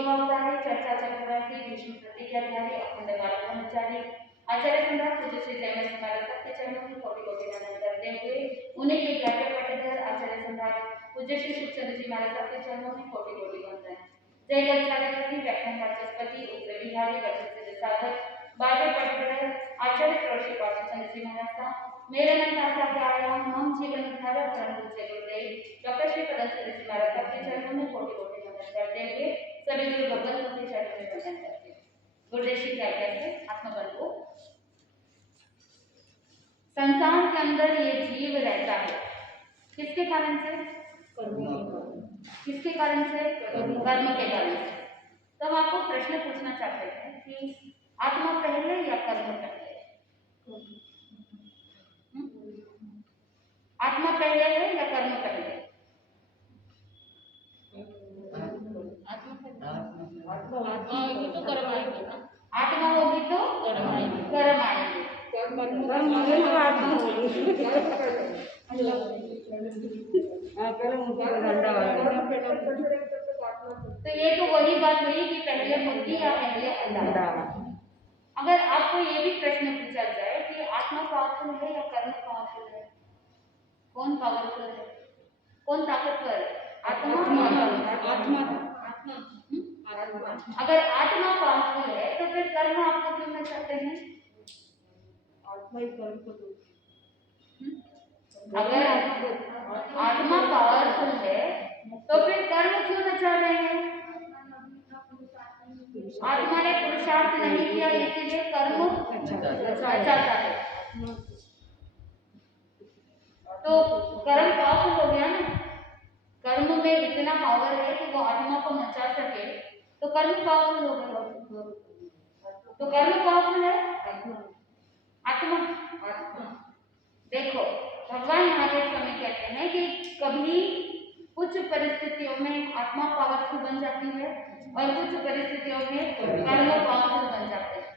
एकभावधारी चर्चा चक्रवर्ती विष्णु प्रतिज्ञाधारी अखंड काल ब्रह्मचारी आचार्य सम्राट पूज्य श्री जयमल स्मारक के चरणों में कोटि कोटि नमन करते हुए उन्हीं के ज्ञात पटधर आचार्य सम्राट पूज्य श्री सुखचंद्र जी महाराज के चरणों में कोटि कोटि वंदन। जय गच्छाधिपति व्याख्यान वाचस्पति उत्तर बिहारी वचन साधक बाजे पटधर आचार्य प्रोषि पार्श्वचंद्र जी महाराज मेरे नंता आयाम हम जीवन धारा परम पूज्य गुरुदेव डॉक्टर श्री पदमचंद्र जी महाराज के चरणों में कोटि कोटि नमन करते हुए सभी गुरु भगवान के चरणों में वंदन करते हैं। गुरुदेव श्री क्या कहते हैं आत्मबल को संसार के अंदर ये जीव रहता है किसके कारण से? किसके कारण से? कर्म के कारण से। तब आपको प्रश्न पूछना चाहते हैं कि आत्मा पहले या कर्म पहले? आत्मा पहले है या कर्म पहले? आत्मा होगी तो कर्म आएंगे ना। आत्मा होगी तो कर्म आएंगे। तो ये तो वही बात हुई कि पहले बुद्धि या पहले अंधा। अगर आपको ये भी प्रश्न पूछा जाए कि आत्मा पावरफुल है या कर्म पावरफुल है, कौन पावरफुल है, कौन ताकतवर है? आत्मा। अगर आत्मा पावरफुल है तो फिर कर्म आपको क्यों न चाहते हैं? अगर आत्मा पावरफुल है तो फिर कर्म क्यों न चाह रहे हैं? आत्मा ने पुरुषार्थ नहीं किया इसीलिए कर्म चाहता है। तो कर्म पावरफुल हो गया ना। कर्म में इतना पावर है कि वो आत्मा को नचा सके तो कर्म पावरफुल हो गया। तो कर्म पावरफुल है आत्मा। देखो भगवान महावीर स्वामी कहते हैं कि कभी कुछ परिस्थितियों में आत्मा पावरफुल बन जाती है और कुछ परिस्थितियों में कर्म पावरफुल बन जाते हैं।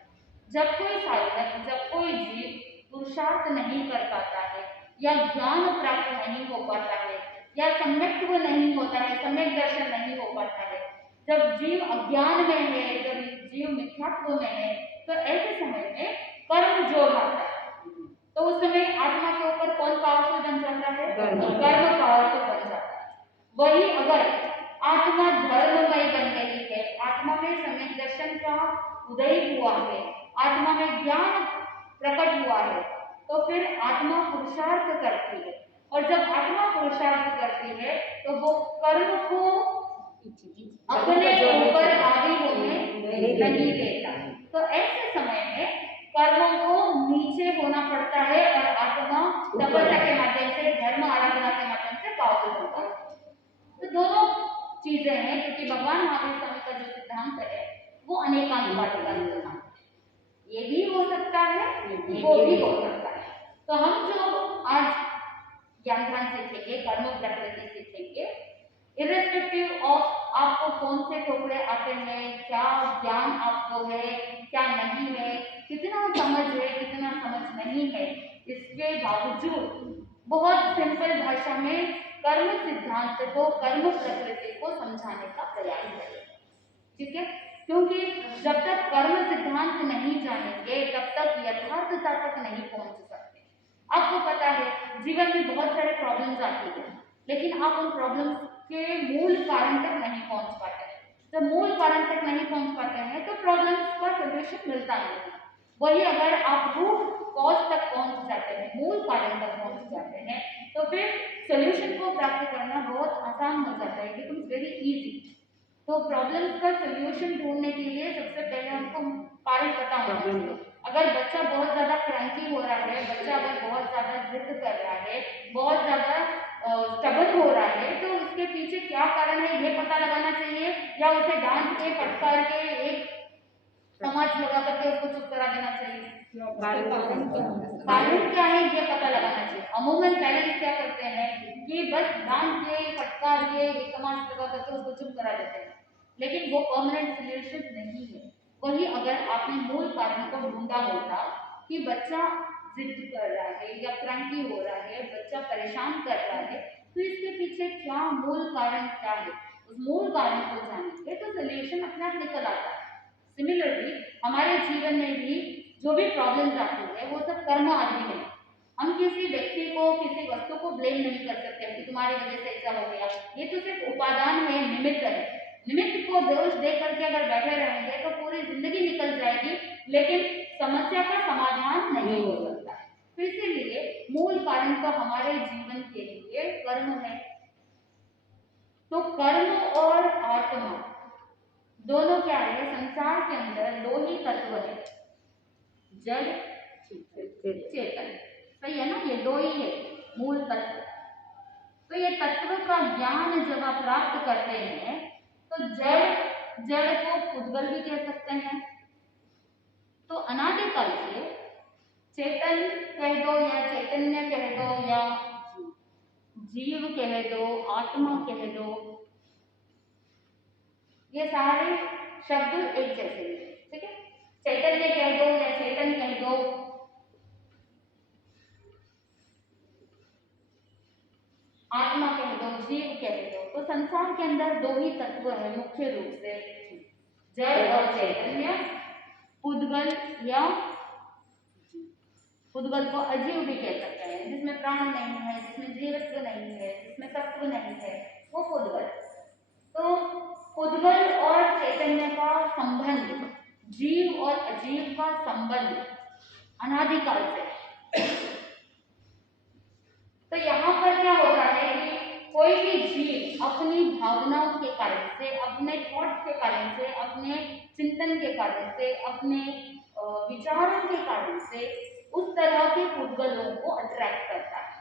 जब कोई साधक, जब कोई जीव पुरुषार्थ नहीं कर पाता है या ज्ञान प्राप्त नहीं हो पाता है या सम्यक्त्व नहीं होता है, सम्यक दर्शन नहीं हो पाता है, जब जीव अज्ञान में है, जब जीव मिथ्यात्व में है, तो ऐसे समय में कर्म जोर आता है। तो उस समय आत्मा के ऊपर कौन पावरफुल बन जाता है? कर्म पावरफुल बन जाता है। वही अगर आत्मा धर्ममय बन गई है, आत्मा में सम्यक दर्शन का उदय हुआ है, आत्मा में ज्ञान प्रकट हुआ है, तो फिर आत्मा पुरुषार्थ करती है और जब आत्मा पुरुषार्थ करती है तो वो कर्म को अपने ऊपर हावी होने नहीं देता। तो ऐसे समय में कर्मों को नीचे होना पड़ता है और आत्मा तपस्या के माध्यम से, धर्म आराधना के माध्यम से पावरफुल होता है। तो दोनों चीजें हैं क्योंकि भगवान महावीर स्वामी का जो सिद्धांत है वो अनेकानुपाती का सिद्धांत है। ये भी हो सकता है, वो भी हो सकता है। तो हम जो आज ज्ञान ध्यान सीखेंगे, कर्म प्रकृति सीखेंगे, इर्रेस्पेक्टिव ऑफ आपको कौन से टुकड़े आते हैं, क्या ज्ञान आपको है, क्या नहीं है, कितना समझ है, कितना समझ नहीं है, इसके बावजूद बहुत सिंपल भाषा में कर्म सिद्धांत को, कर्म प्रकृति को समझाने का प्रयास करें। ठीक है? क्योंकि जब तक कर्म सिद्धांत नहीं जानेंगे तब तक यथार्थता तक नहीं पहुंच सकते। आपको पता है जीवन में बहुत सारे प्रॉब्लम्स आती है लेकिन आप उन प्रॉब्लम्स के मूल कारण तक नहीं पहुंच पाते। जब मूल कारण तक नहीं पहुंच पाते हैं तो प्रॉब्लम्स का सोल्यूशन मिलता नहीं। वही अगर आप रूट कॉज तक पहुंच जाते हैं, मूल कारण तक पहुंच जाते हैं, तो फिर सोल्यूशन को प्राप्त करना बहुत आसान हो जाता है, इट बिकम्स वेरी इजी। तो प्रॉब्लम्स का सोल्यूशन ढूंढने के लिए सबसे पहले हमको कारण पता होना चाहिए। अगर बच्चा बहुत ज्यादा क्रैंकी हो रहा है, बच्चा अगर बहुत ज्यादा जिद कर रहा है, बहुत ज्यादा स्टबन हो रहा है, तो उसके पीछे क्या कारण है ये पता लगाना चाहिए या उसे डांट के, फटकार के, एक समाज लगा करके उसको चुप करा देना चाहिए? कारण क्या है ये पता लगाना चाहिए। अमूमन पेरेंट्स क्या करते हैं कि बस डांट के, फटकार के, एक समाज लगा करके उसको चुप करा देते हैं, लेकिन वो परमानेंट सोल्यूशन नहीं है। वही अगर आपने मूल कारण को ढूंढा होता कि बच्चा जिद कर रहा है या क्रैंकी हो रहा है, बच्चा परेशान कर रहा है, तो इसके पीछे क्या मूल कारण क्या है, उस मूल कारण को जानेंगे तो सोल्यूशन अपने आप निकल आता है। सिमिलरली हमारे जीवन में भी जो भी प्रॉब्लम्स आती है वो सब कर्म आदि में। हम किसी व्यक्ति को, किसी वस्तु को ब्लेम नहीं कर सकते कि तुम्हारी वजह से ऐसा हो गया। ये तो सिर्फ उपादान है, निमित्त है। निमित्त को दोष दे करके अगर बैठे रहेंगे तो पूरी जिंदगी निकल जाएगी, लेकिन समस्या का समाधान नहीं हो सकता। तो इसीलिए मूल कारण तो हमारे जीवन के लिए कर्म है। तो कर्म और आत्मा दोनों क्या है? संसार के अंदर दो ही तत्व है, जड़ चेतन। सही है ना? ये दो ही है मूल तत्व। तो ये तत्व का ज्ञान जब आप प्राप्त करते हैं तो जड़ को पुद्गल भी कह सकते हैं। तो अनादिकाल से चेतन कह दो या चैतन्य कह दो या जीव कह दो, आत्मा कह दो, ये सारे शब्द एक जैसे हैं। ठीक है? चैतन्य कह दो या चेतन कह दो, आत्मा कह दो, जीव कह दो। तो संसार के अंदर दो ही तत्व है मुख्य रूप से, जड़ और चैतन्य। पुद्गल या पुद्गल को अजीव भी कह सकते हैं, जिसमें प्राण नहीं है, जिसमें जीवत्व नहीं है, जिसमें सत्व नहीं है, वो पुद्गल। तो पुद्गल और चैतन्य का संबंध, जीव और अजीव का संबंध अनादिकाल से। तो यहाँ पर क्या होता है कि कोई भी जीव अपनी भावनाओं के कारण से, अपने थॉट्स के कारण से, अपने चिंतन के कारण से, अपने विचारों के कारण से उस तरह के पुद्गलों को अट्रैक्ट करता है।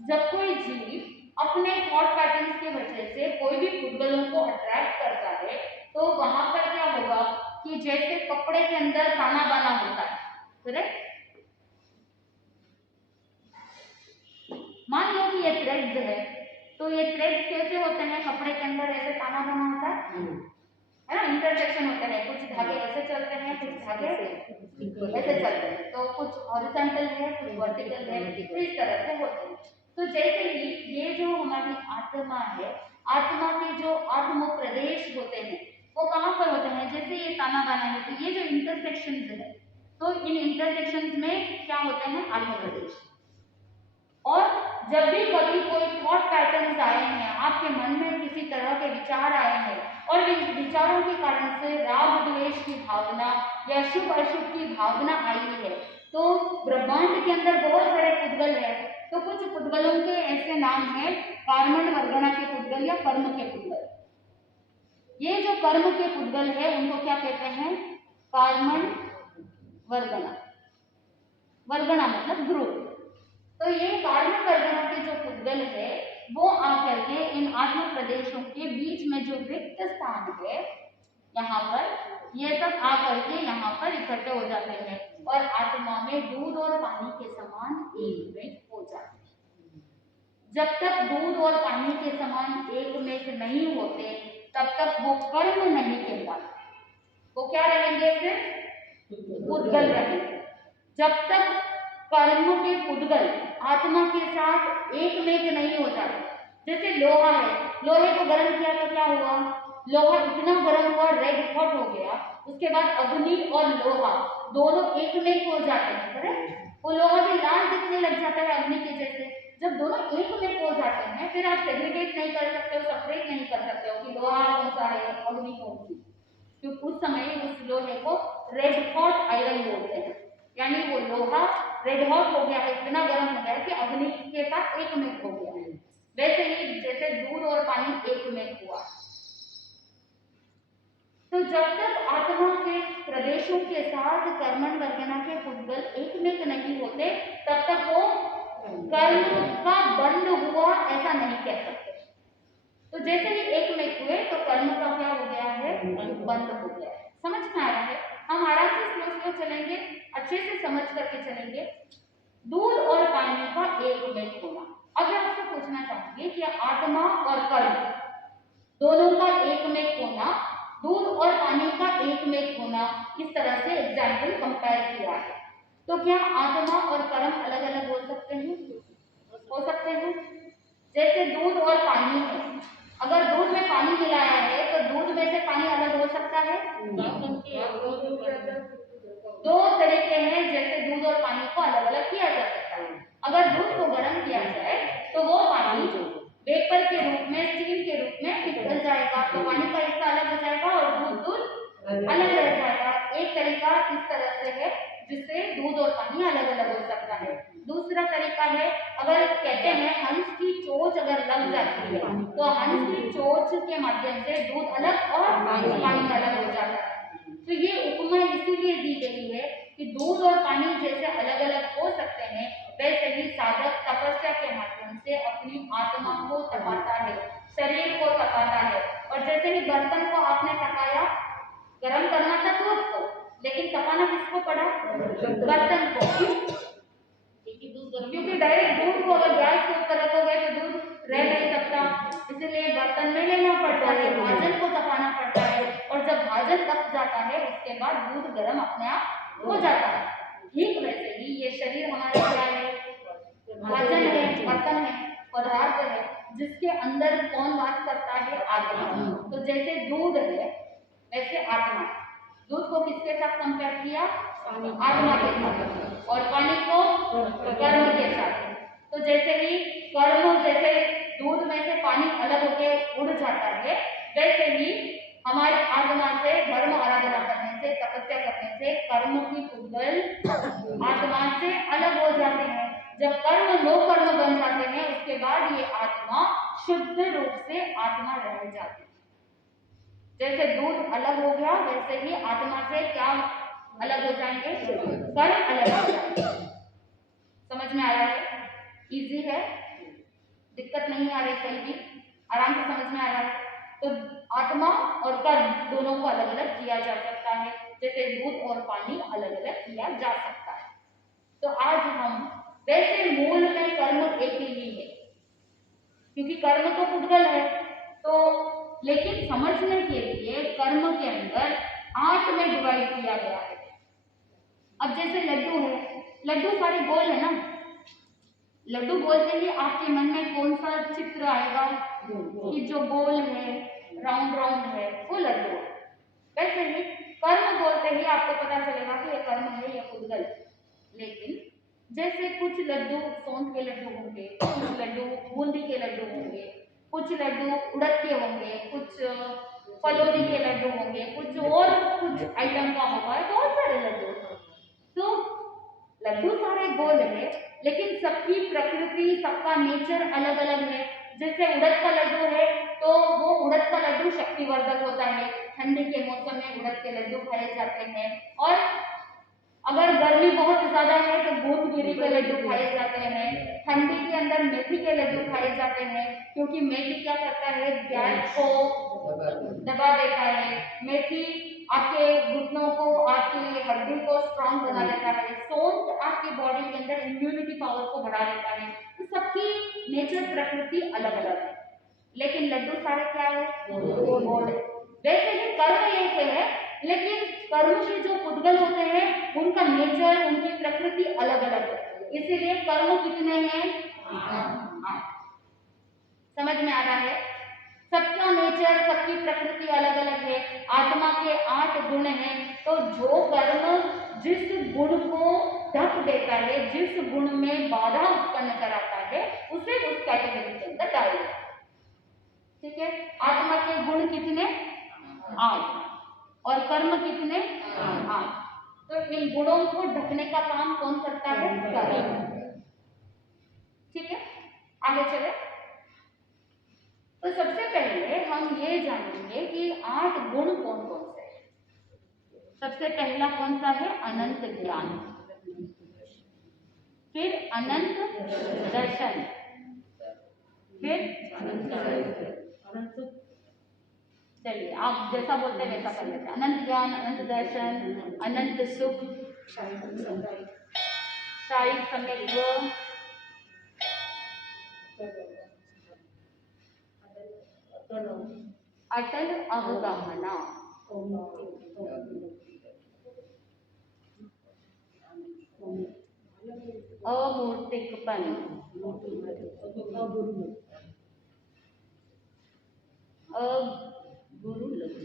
जब कोई जीव अपने थॉट पैटर्न्स की वजह से कोई भी पुद्गलों को अट्रैक्ट करता है तो वहां पर क्या होगा कि जैसे कपड़े के अंदर ताना बाना होता है, करेक्ट? मान लो कि ये थ्रेड्स है, तो ये थ्रेड्स कैसे होते हैं? कपड़े के अंदर ऐसे ताना बना होता है ना, इंटरसेक्शन होते हैं। कुछ धागे ऐसे चलते हैं, कुछ धागे ऐसे चलते हैं, तो कुछ हॉरिजॉन्टल है, कुछ वर्टिकल है, तो इस तरह से होते हैं। तो जैसे ही ये जो हमारी आत्मा है, आत्मा के जो आत्म प्रदेश होते हैं वो कहाँ पर होते हैं? जैसे ये ताना बाना है, तो ये जो इंटरसेक्शंस है, तो इन इंटरसेक्शंस में क्या होते हैं? आत्म प्रदेश। और जब भी कभी कोई थॉट पैटर्न्स आए हैं, आपके मन में किसी तरह के विचार आए हैं और इन विचारों के कारण से राग द्वेष की भावना या शुभ अशुभ की भावना आई है, तो ब्रह्मांड के अंदर बहुत सारे पुद्गल है। तो कुछ पुद्गलों के ऐसे नाम हैं, कर्मण वर्गणा के पुद्गल या कर्म के पुद्गल। ये जो कर्म के पुद्गल है उनको क्या कहते हैं? कर्मण वर्गणा। वर्गणा मतलब ग्रुप। तो ये कर्म वर्गणा के जो पुद्गल है वो आकर के इन आत्म प्रदेशों के बीच में जो रिक्त स्थान है, यहाँ पर ये सब आकर के यहाँ पर इकट्ठे हो जाते हैं और आत्मा में दूध और पानी के समान एक में हो जाते हैं। जब तक दूध और पानी के समान एक में नहीं होते तब तक वो कर्म नहीं कहलाते, वो क्या रहेंगे? सिर्फ पुद्गल रहेंगे। जब तक कर्म के पुद्गल आत्मा के साथ एक में नहीं हो जाते, जैसे लोहा है, लोहे को गर्म किया तो क्या हुआ? लोहा इतना गर्म हुआ, रेड हॉट हो गया। उसके बाद अग्नि और लोहा दोनों एक में हो जाते हैं, करेक्ट? वो लोहा भी लाल दिखने लग जाता है अग्नि के जैसे। जब दोनों एक में हो जाते हैं फिर आप सेग्रीगेट नहीं कर सकते हो, सेपरेट नहीं कर सकते हो कि लोहा कौन सा है, अग्नि कौन सी, क्योंकि उस समय उस लोहे को रेड हॉट आयरन बोलते हैं, यानी वो लोहा रेड हॉट हो गया है, इतना गर्म हो गया कि अग्नि के साथ एक में हो गया है। वैसे ही जैसे दूध और पानी एक में हुआ। तो जब तक आत्मा के प्रदेशों के साथ कर्मण वर्गणा के पुद्गल एक में नहीं होते तब तक वो कर्म का बंध हुआ ऐसा नहीं कह सकते। तो जैसे ही एक में हुए तो कर्म का क्या हो गया है? बंद हो गया। समझ में आ रहा है? हम आराम से स्लो स्लो चलेंगे, अच्छे से समझ करके चलेंगे। दूध और पानी का एक में होना। अब मैं आपसे पूछना चाहूंगी कि आत्मा और कर्म दोनों का एक में होना, दूध और पानी का एक में होना, इस तरह से एग्जाम्पल कंपेयर किया है। तो क्या आत्मा और कर्म अलग अलग हो सकते हैं? हो सकते हैं। जैसे दूध और पानी है, अगर दूध में पानी मिलाया है तो दूध में से पानी अलग हो है? बासन के दो तरीके हैं जैसे दूध और पानी को अलग अलग किया जा सकता है। अगर दूध को गर्म किया जाए तो वो पानी वेपर के रूप में, स्टीम के रूप में निकल जाएगा, तो पानी का हिस्सा अलग हो जाएगा और दूध अलग रह जाएगा। एक तरीका इस तरह से है जिससे दूध और पानी अलग अलग हो सकता है। दूसरा तरीका है, अगर कहते हैं हंस की चोंच अगर लग जाती है तो हंस की चोंच के माध्यम से दूध अलग और पानी अलग हो जाता है। तो ये उपमा इसीलिए दी गई है कि दूध और पानी जैसे अलग अलग हो सकते हैं, वैसे ही साधक तपस्या के माध्यम से अपनी आत्मा को तपाता है, शरीर को तपाता है। और जैसे ही बर्तन को आपने तपाया, गर्म करना था दूध को, लेकिन तपाना किसको पड़ा? बर्तन को। क्योंकि डायरेक्ट दूध को अगर गैस के ऊपर रखोगे तो दूध रह नहीं सकता, इसलिए बर्तन में लेना पड़ता है, भाजन को तपाना पड़ता है। और जब भाजन तप जाता है उसके बाद दूध गर्म अपने आप हो जाता है। ठीक वैसे ही ये शरीर हमारा क्या है? भाजन है, बर्तन है, पदार्थ है, जिसके अंदर कौन वास करता है? आत्मा। तो जैसे दूध है वैसे आत्मा। दूध को किसके साथ कंपेयर किया? आत्मा के साथ। और पानी को कर्म के साथ। तो जैसे ही कर्म, जैसे दूध में से पानी अलग होकर उड़ जाता है, वैसे ही हमारी आत्मा से धर्म आराधना करने से, तपस्या करने से कर्म की पुद्गल आत्मा से अलग हो जाते हैं। जब कर्म लो कर्म बन जाते हैं उसके बाद ये आत्मा शुद्ध रूप से आत्मा रह जाती है। जैसे दूध अलग हो गया वैसे ही आत्मा से क्या अलग हो जाएंगे? कर्म अलग हो जाएंगे। समझ में आ रहा है? इजी है, दिक्कत नहीं आ रही, कहीं भी आराम से समझ में आ रहा है। तो आत्मा और कर्म दोनों को अलग अलग किया जा सकता है, जैसे दूध और पानी अलग अलग किया जा सकता है। तो आज हम वैसे मूल में कर्म एक ही है, क्योंकि कर्म तो पुद्गल है, तो लेकिन समझने के लिए कर्म के अंदर 8 में डिवाइड किया गया है। अब जैसे लड्डू है, लड्डू सारे गोल है ना, लड्डू बोलते ही आपके मन में कौन सा चित्र आएगा? कि जो गोल है, राउंड राउंड है, वो लड्डू है। वैसे ही कर्म बोलते ही आपको पता चलेगा कि ये कर्म है, ये पुद्गल। लेकिन जैसे कुछ लड्डू सौंठ के लड्डू होंगे, कुछ लड्डू बूंदी के लड्डू होंगे, कुछ लड्डू उड़द के होंगे, कुछ फलोदी के लड्डू होंगे, कुछ और कुछ आइटम का होगा, बहुत सारे लड्डू। तो लड्डू सारे गोल है, लेकिन सबकी प्रकृति, सबका नेचर अलग अलग है। जैसे उड़द का लड्डू है तो वो उड़द का लड्डू शक्तिवर्धक होता है, ठंडी के मौसम में उड़द के लड्डू खाए जाते हैं। और अगर गर्मी बहुत ज्यादा है तो गूंदगिरी के लड्डू खाए जाते हैं। ठंडी के अंदर मेथी के लड्डू खाए जाते हैं, क्योंकि मेथी क्या करता है? गैस को दबा देता है। मेथी आपके घुटनों को, आपकी हड्डी को स्ट्रांग बना देता है। सौंठ आपकी बॉडी के अंदर इम्यूनिटी पावर को बढ़ा देता है। तो सबकी नेचर, प्रकृति अलग अलग है, लेकिन लड्डू सारे क्या है? गोल है। वैसे ही कर्म एक है, लेकिन कर्म के जो पुद्गल होते हैं उनका नेचर, उनकी प्रकृति अलग अलग है। इसीलिए कर्म कितने हैं? 8। समझ में आ रहा है? सबका नेचर, सबकी प्रकृति अलग अलग है। आत्मा के 8 गुण हैं, तो जो कर्म जिस गुण को ढक देता है, जिस गुण में बाधा उत्पन्न कराता है, उसे उस कैटेगरी के अंदर डाल देता है। ठीक है? आत्मा के गुण कितने? 8। और कर्म कितने? 8। तो इन गुणों को ढकने का काम कौन करता है? कर्म। ठीक है, आगे चले। तो सबसे पहले हम ये जानेंगे कि 8 गुण कौन कौन से हैं। सबसे पहला कौन सा है? अनंत ज्ञान, फिर अनंत दर्शन, फिर चलिए आप जैसा बोलते हैं वैसा कर लेते हैं। अनंत ज्ञान, अनंत दर्शन, अनंत सुख, शारीरिक समित्व, अटल अवगाहना, अमूर्तिकपन, अगुरुलभ,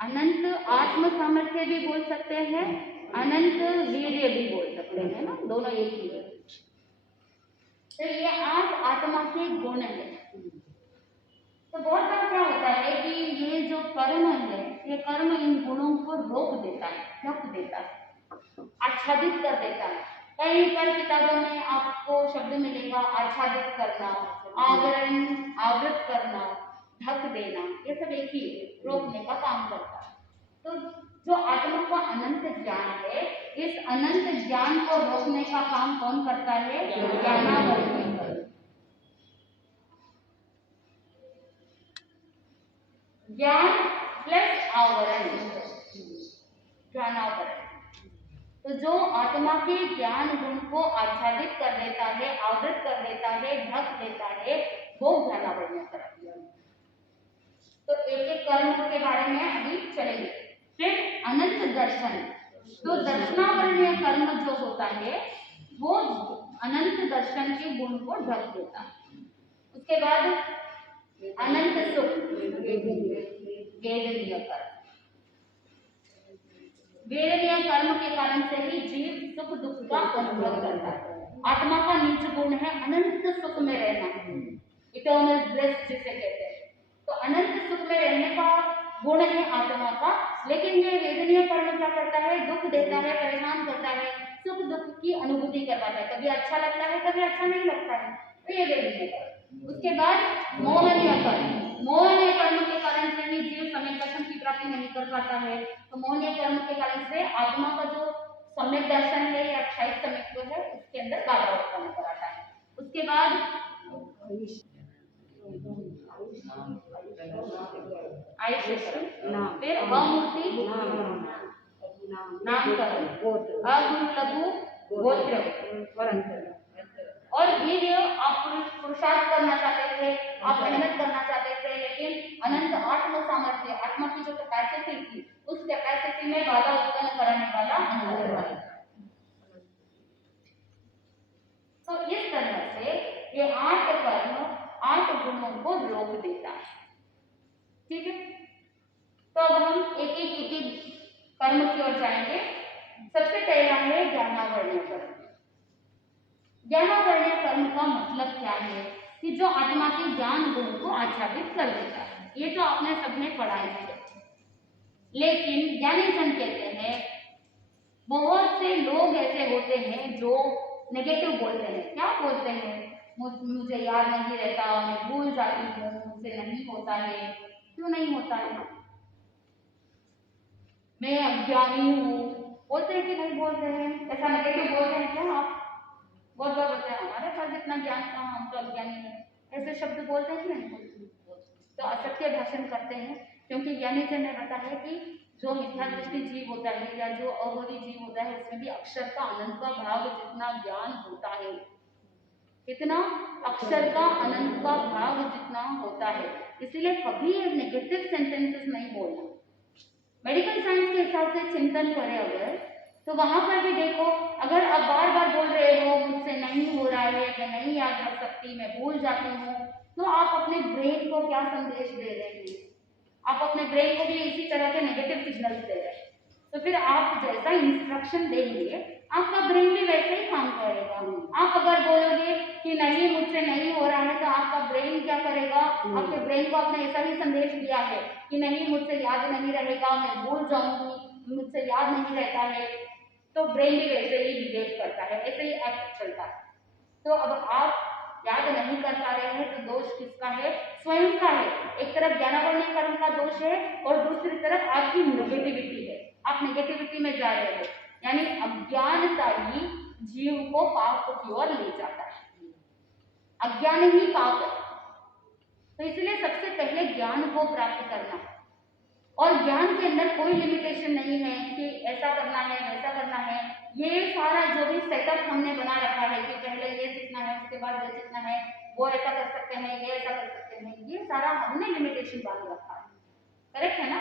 अनंत आत्म सामर्थ्य भी बोल सकते हैं, अनंत वीर्य भी बोल सकते हैं ना, दोनों एक ही है। तो ये 8 आत्मा के गुण है। तो बहुत बार क्या होता है कि ये जो कर्म है, ये कर्म इन गुणों को रोक देता है, ढक देता है, आच्छादित कर देता है। कहीं पर किताबों में आपको शब्द मिलेगा आच्छादित करना, आवरण, आवृत करना, ढक देना, ये सब एक ही रोकने का काम करता है। तो जो आत्मा का अनंत ज्ञान है, इस अनंत ज्ञान को रोकने का काम कौन करता है? ज्ञानावरण। ज्ञान प्लस आवरण, ज्ञानावरण। तो जो आत्मा के ज्ञान गुण को आच्छादित कर देता है, आवृत कर देता है, ढक देता है, वो ज्ञानावरण कराती है। तो एक एक कर्म के बारे में अभी चलेंगे। फिर अनंत दर्शन। तो दर्शनावरणीय कर्म जो होता है वो अनंत दर्शन के गुण को ढक देता है। उसके बाद अनंत सुख, वेदनीय कर्म। वेदनीय कर्म के कारण से ही जीव सुख दुख का अनुभव करता है। आत्मा का नीच गुण है अनंत सुख में रहना, इटर्नल ब्लिस जिसे कहते हैं। तो अनंत सुख में रहने का गुण है आत्मा का, लेकिन ये वेदनीय कर्म क्या करता है? दुख देता है, परेशान करता है, सुख दुख की अनुभूति करवाता है। कभी अच्छा लगता है, कभी अच्छा नहीं लगता है, तो ये वेदनीय कर्म। उसके बाद मोहनीय कर्म। मोहनीय कर्म के कारण से ही जीव सम्यक दर्शन की प्राप्ति नहीं कर पाता है। तो मोहनीय कर्म के कारण से आत्मा का जो सम्यक दर्शन है या क्षयिक सम्यक है, उसके अंदर बाधा उत्पन्न कराता है। उसके बाद फिर अमूर्ति नामकरण, अगुरु लघु गोत्र और वीर्य। आप पुरुषार्थ करना चाहते थे, आप मेहनत करना चाहते थे, लेकिन अनंत आत्म सामर्थ्य, आत्मा की जो कैपेसिटी थी, उस कैपेसिटी में बाधा उत्पन्न कराने वाला अनंत। तो इस तरह से ये 8 कर्म 8 गुणों को रोक देता है। ठीक है, तो अब हम एक एक कर्म की ओर जाएंगे। सबसे पहला है ज्ञानावरणीय कर्म। ज्ञानावरणीय कर्म का मतलब क्या है? कि जो आत्मा के ज्ञान गुण को आच्छादित कर देता है। ये तो आपने सबने पढ़ा है, लेकिन ज्ञानीजन कहते हैं बहुत से लोग ऐसे होते हैं जो नेगेटिव बोलते हैं। क्या बोलते हैं? मुझे याद नहीं रहता, मैं भूल जाती हूँ, मुझसे नहीं होता है। क्यों नहीं होता है? मैं अज्ञानी हूँ, बोलते हैं कि नहीं बोलते हैं? ऐसा नेगेटिव बोलते हैं क्या आप? बहुत बार बोलते हैं हमारे पास जितना ज्ञान था, हम तो अज्ञानी हैं। ऐसे शब्द बोलते हैं कि नहीं बोलते? तो असत्य भाषण करते हैं, क्योंकि ज्ञानीजन ने बताया है कि जो मिथ्या दृष्टि जीव होता है या जो अघोरी जीव होता है, उसमें भी अक्षर का अनंत का भाग जितना ज्ञान होता है, कितना अक्षर का अनंत का भाग जितना होता है, इसलिए कभी नेगेटिव सेंटेंसेस नहीं बोलना। मेडिकल साइंस के हिसाब से चिंतन करें अगर, तो वहां पर भी देखो, अगर आप बार बार बोल रहे हो मुझसे नहीं हो रहा है, मैं नहीं याद रख सकती, मैं भूल जाती हूँ, तो आप अपने ब्रेन को क्या संदेश दे रहे हैं? आप अपने ब्रेन को भी इसी तरह के नेगेटिव सिग्नल्स दे रहे हैं। तो फिर आप जैसा इंस्ट्रक्शन देंगे, आपका ब्रेन भी वैसे ही काम करेगा। आप अगर बोलोगे कि नहीं मुझसे नहीं हो रहा है, तो आपका ब्रेन क्या करेगा? आपके ब्रेन को आपने ऐसा ही संदेश दिया है कि नहीं मुझसे याद नहीं रहेगा, मैं भूल जाऊंगी, मुझसे याद नहीं रहता है, तो ब्रेन भी वैसे ही बिहेव करता है, ऐसे ही एक्ट चलता है। तो अब आप याद नहीं कर पा रहे हैं, तो दोष किसका है? स्वयं का है। एक तरफ ज्ञानावरणीय कर्म का दोष है और दूसरी तरफ आपकी नेगेटिविटी है। आप नेगेटिविटी में जा रहे हो, यानी अज्ञानता ही जीव को पाप की ओर ले जाता है। अज्ञान ही पाप है। तो इसलिए सबसे पहले ज्ञान को प्राप्त करना, और ज्ञान के अंदर कोई लिमिटेशन नहीं है कि ऐसा करना है वैसा करना है। ये सारा जो भी सेटअप हमने बना रखा है कि पहले ये सीखना है, उसके बाद ये सीखना है, वो ऐसा कर सकते हैं, ये ऐसा कर सकते हैं, ये सारा हमने लिमिटेशन बांध रखा है। करेक्ट है ना?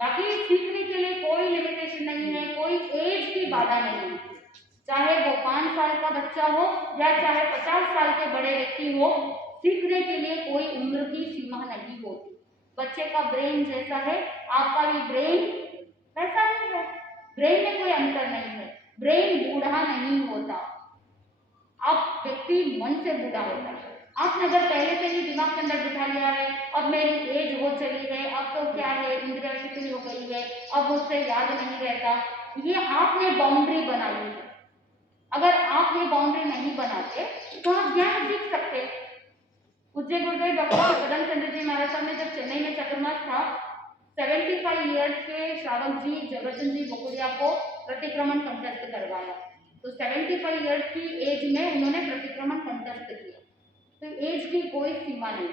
बाकी सीखने के लिए कोई लिमिटेशन नहीं है, कोई एज की बाधा नहीं है। चाहे वो 5 साल का बच्चा हो या चाहे 50 साल के बड़े व्यक्ति हो, सीखने के लिए कोई उम्र की सीमा नहीं होती। बच्चे का ब्रेन जैसा है, आपका भी ब्रेन वैसा ही है। ब्रेन में कोई अंतर नहीं है। ब्रेन बूढ़ा नहीं होता, आप व्यक्ति मन से बूढ़ा होता है। आपने अगर पहले से ही दिमाग के अंदर बिठा लिया है, अब मेरी एज हो चली है, अब तो क्या है, इंद्रिया शिथिल हो गई है, अब मुझसे याद नहीं रहता, ये आपने बाउंड्री बनाई है। अगर आप ये बाउंड्री नहीं बनाते तो आप ज्ञान सीख सकते। पूज्य गुरुदेव डॉक्टर कदमचंद्र जी महाराज साहब ने जब चेन्नई में चातुर्मास था, 75 ईयर्स के श्रावक जी जगतचंद जी बोकुरिया को प्रतिक्रमण कंठस्थ करवाया। तो 75 ईयर्स की एज में उन्होंने प्रतिक्रमण कंठस्थ किया। तो एज की कोई सीमा नहीं।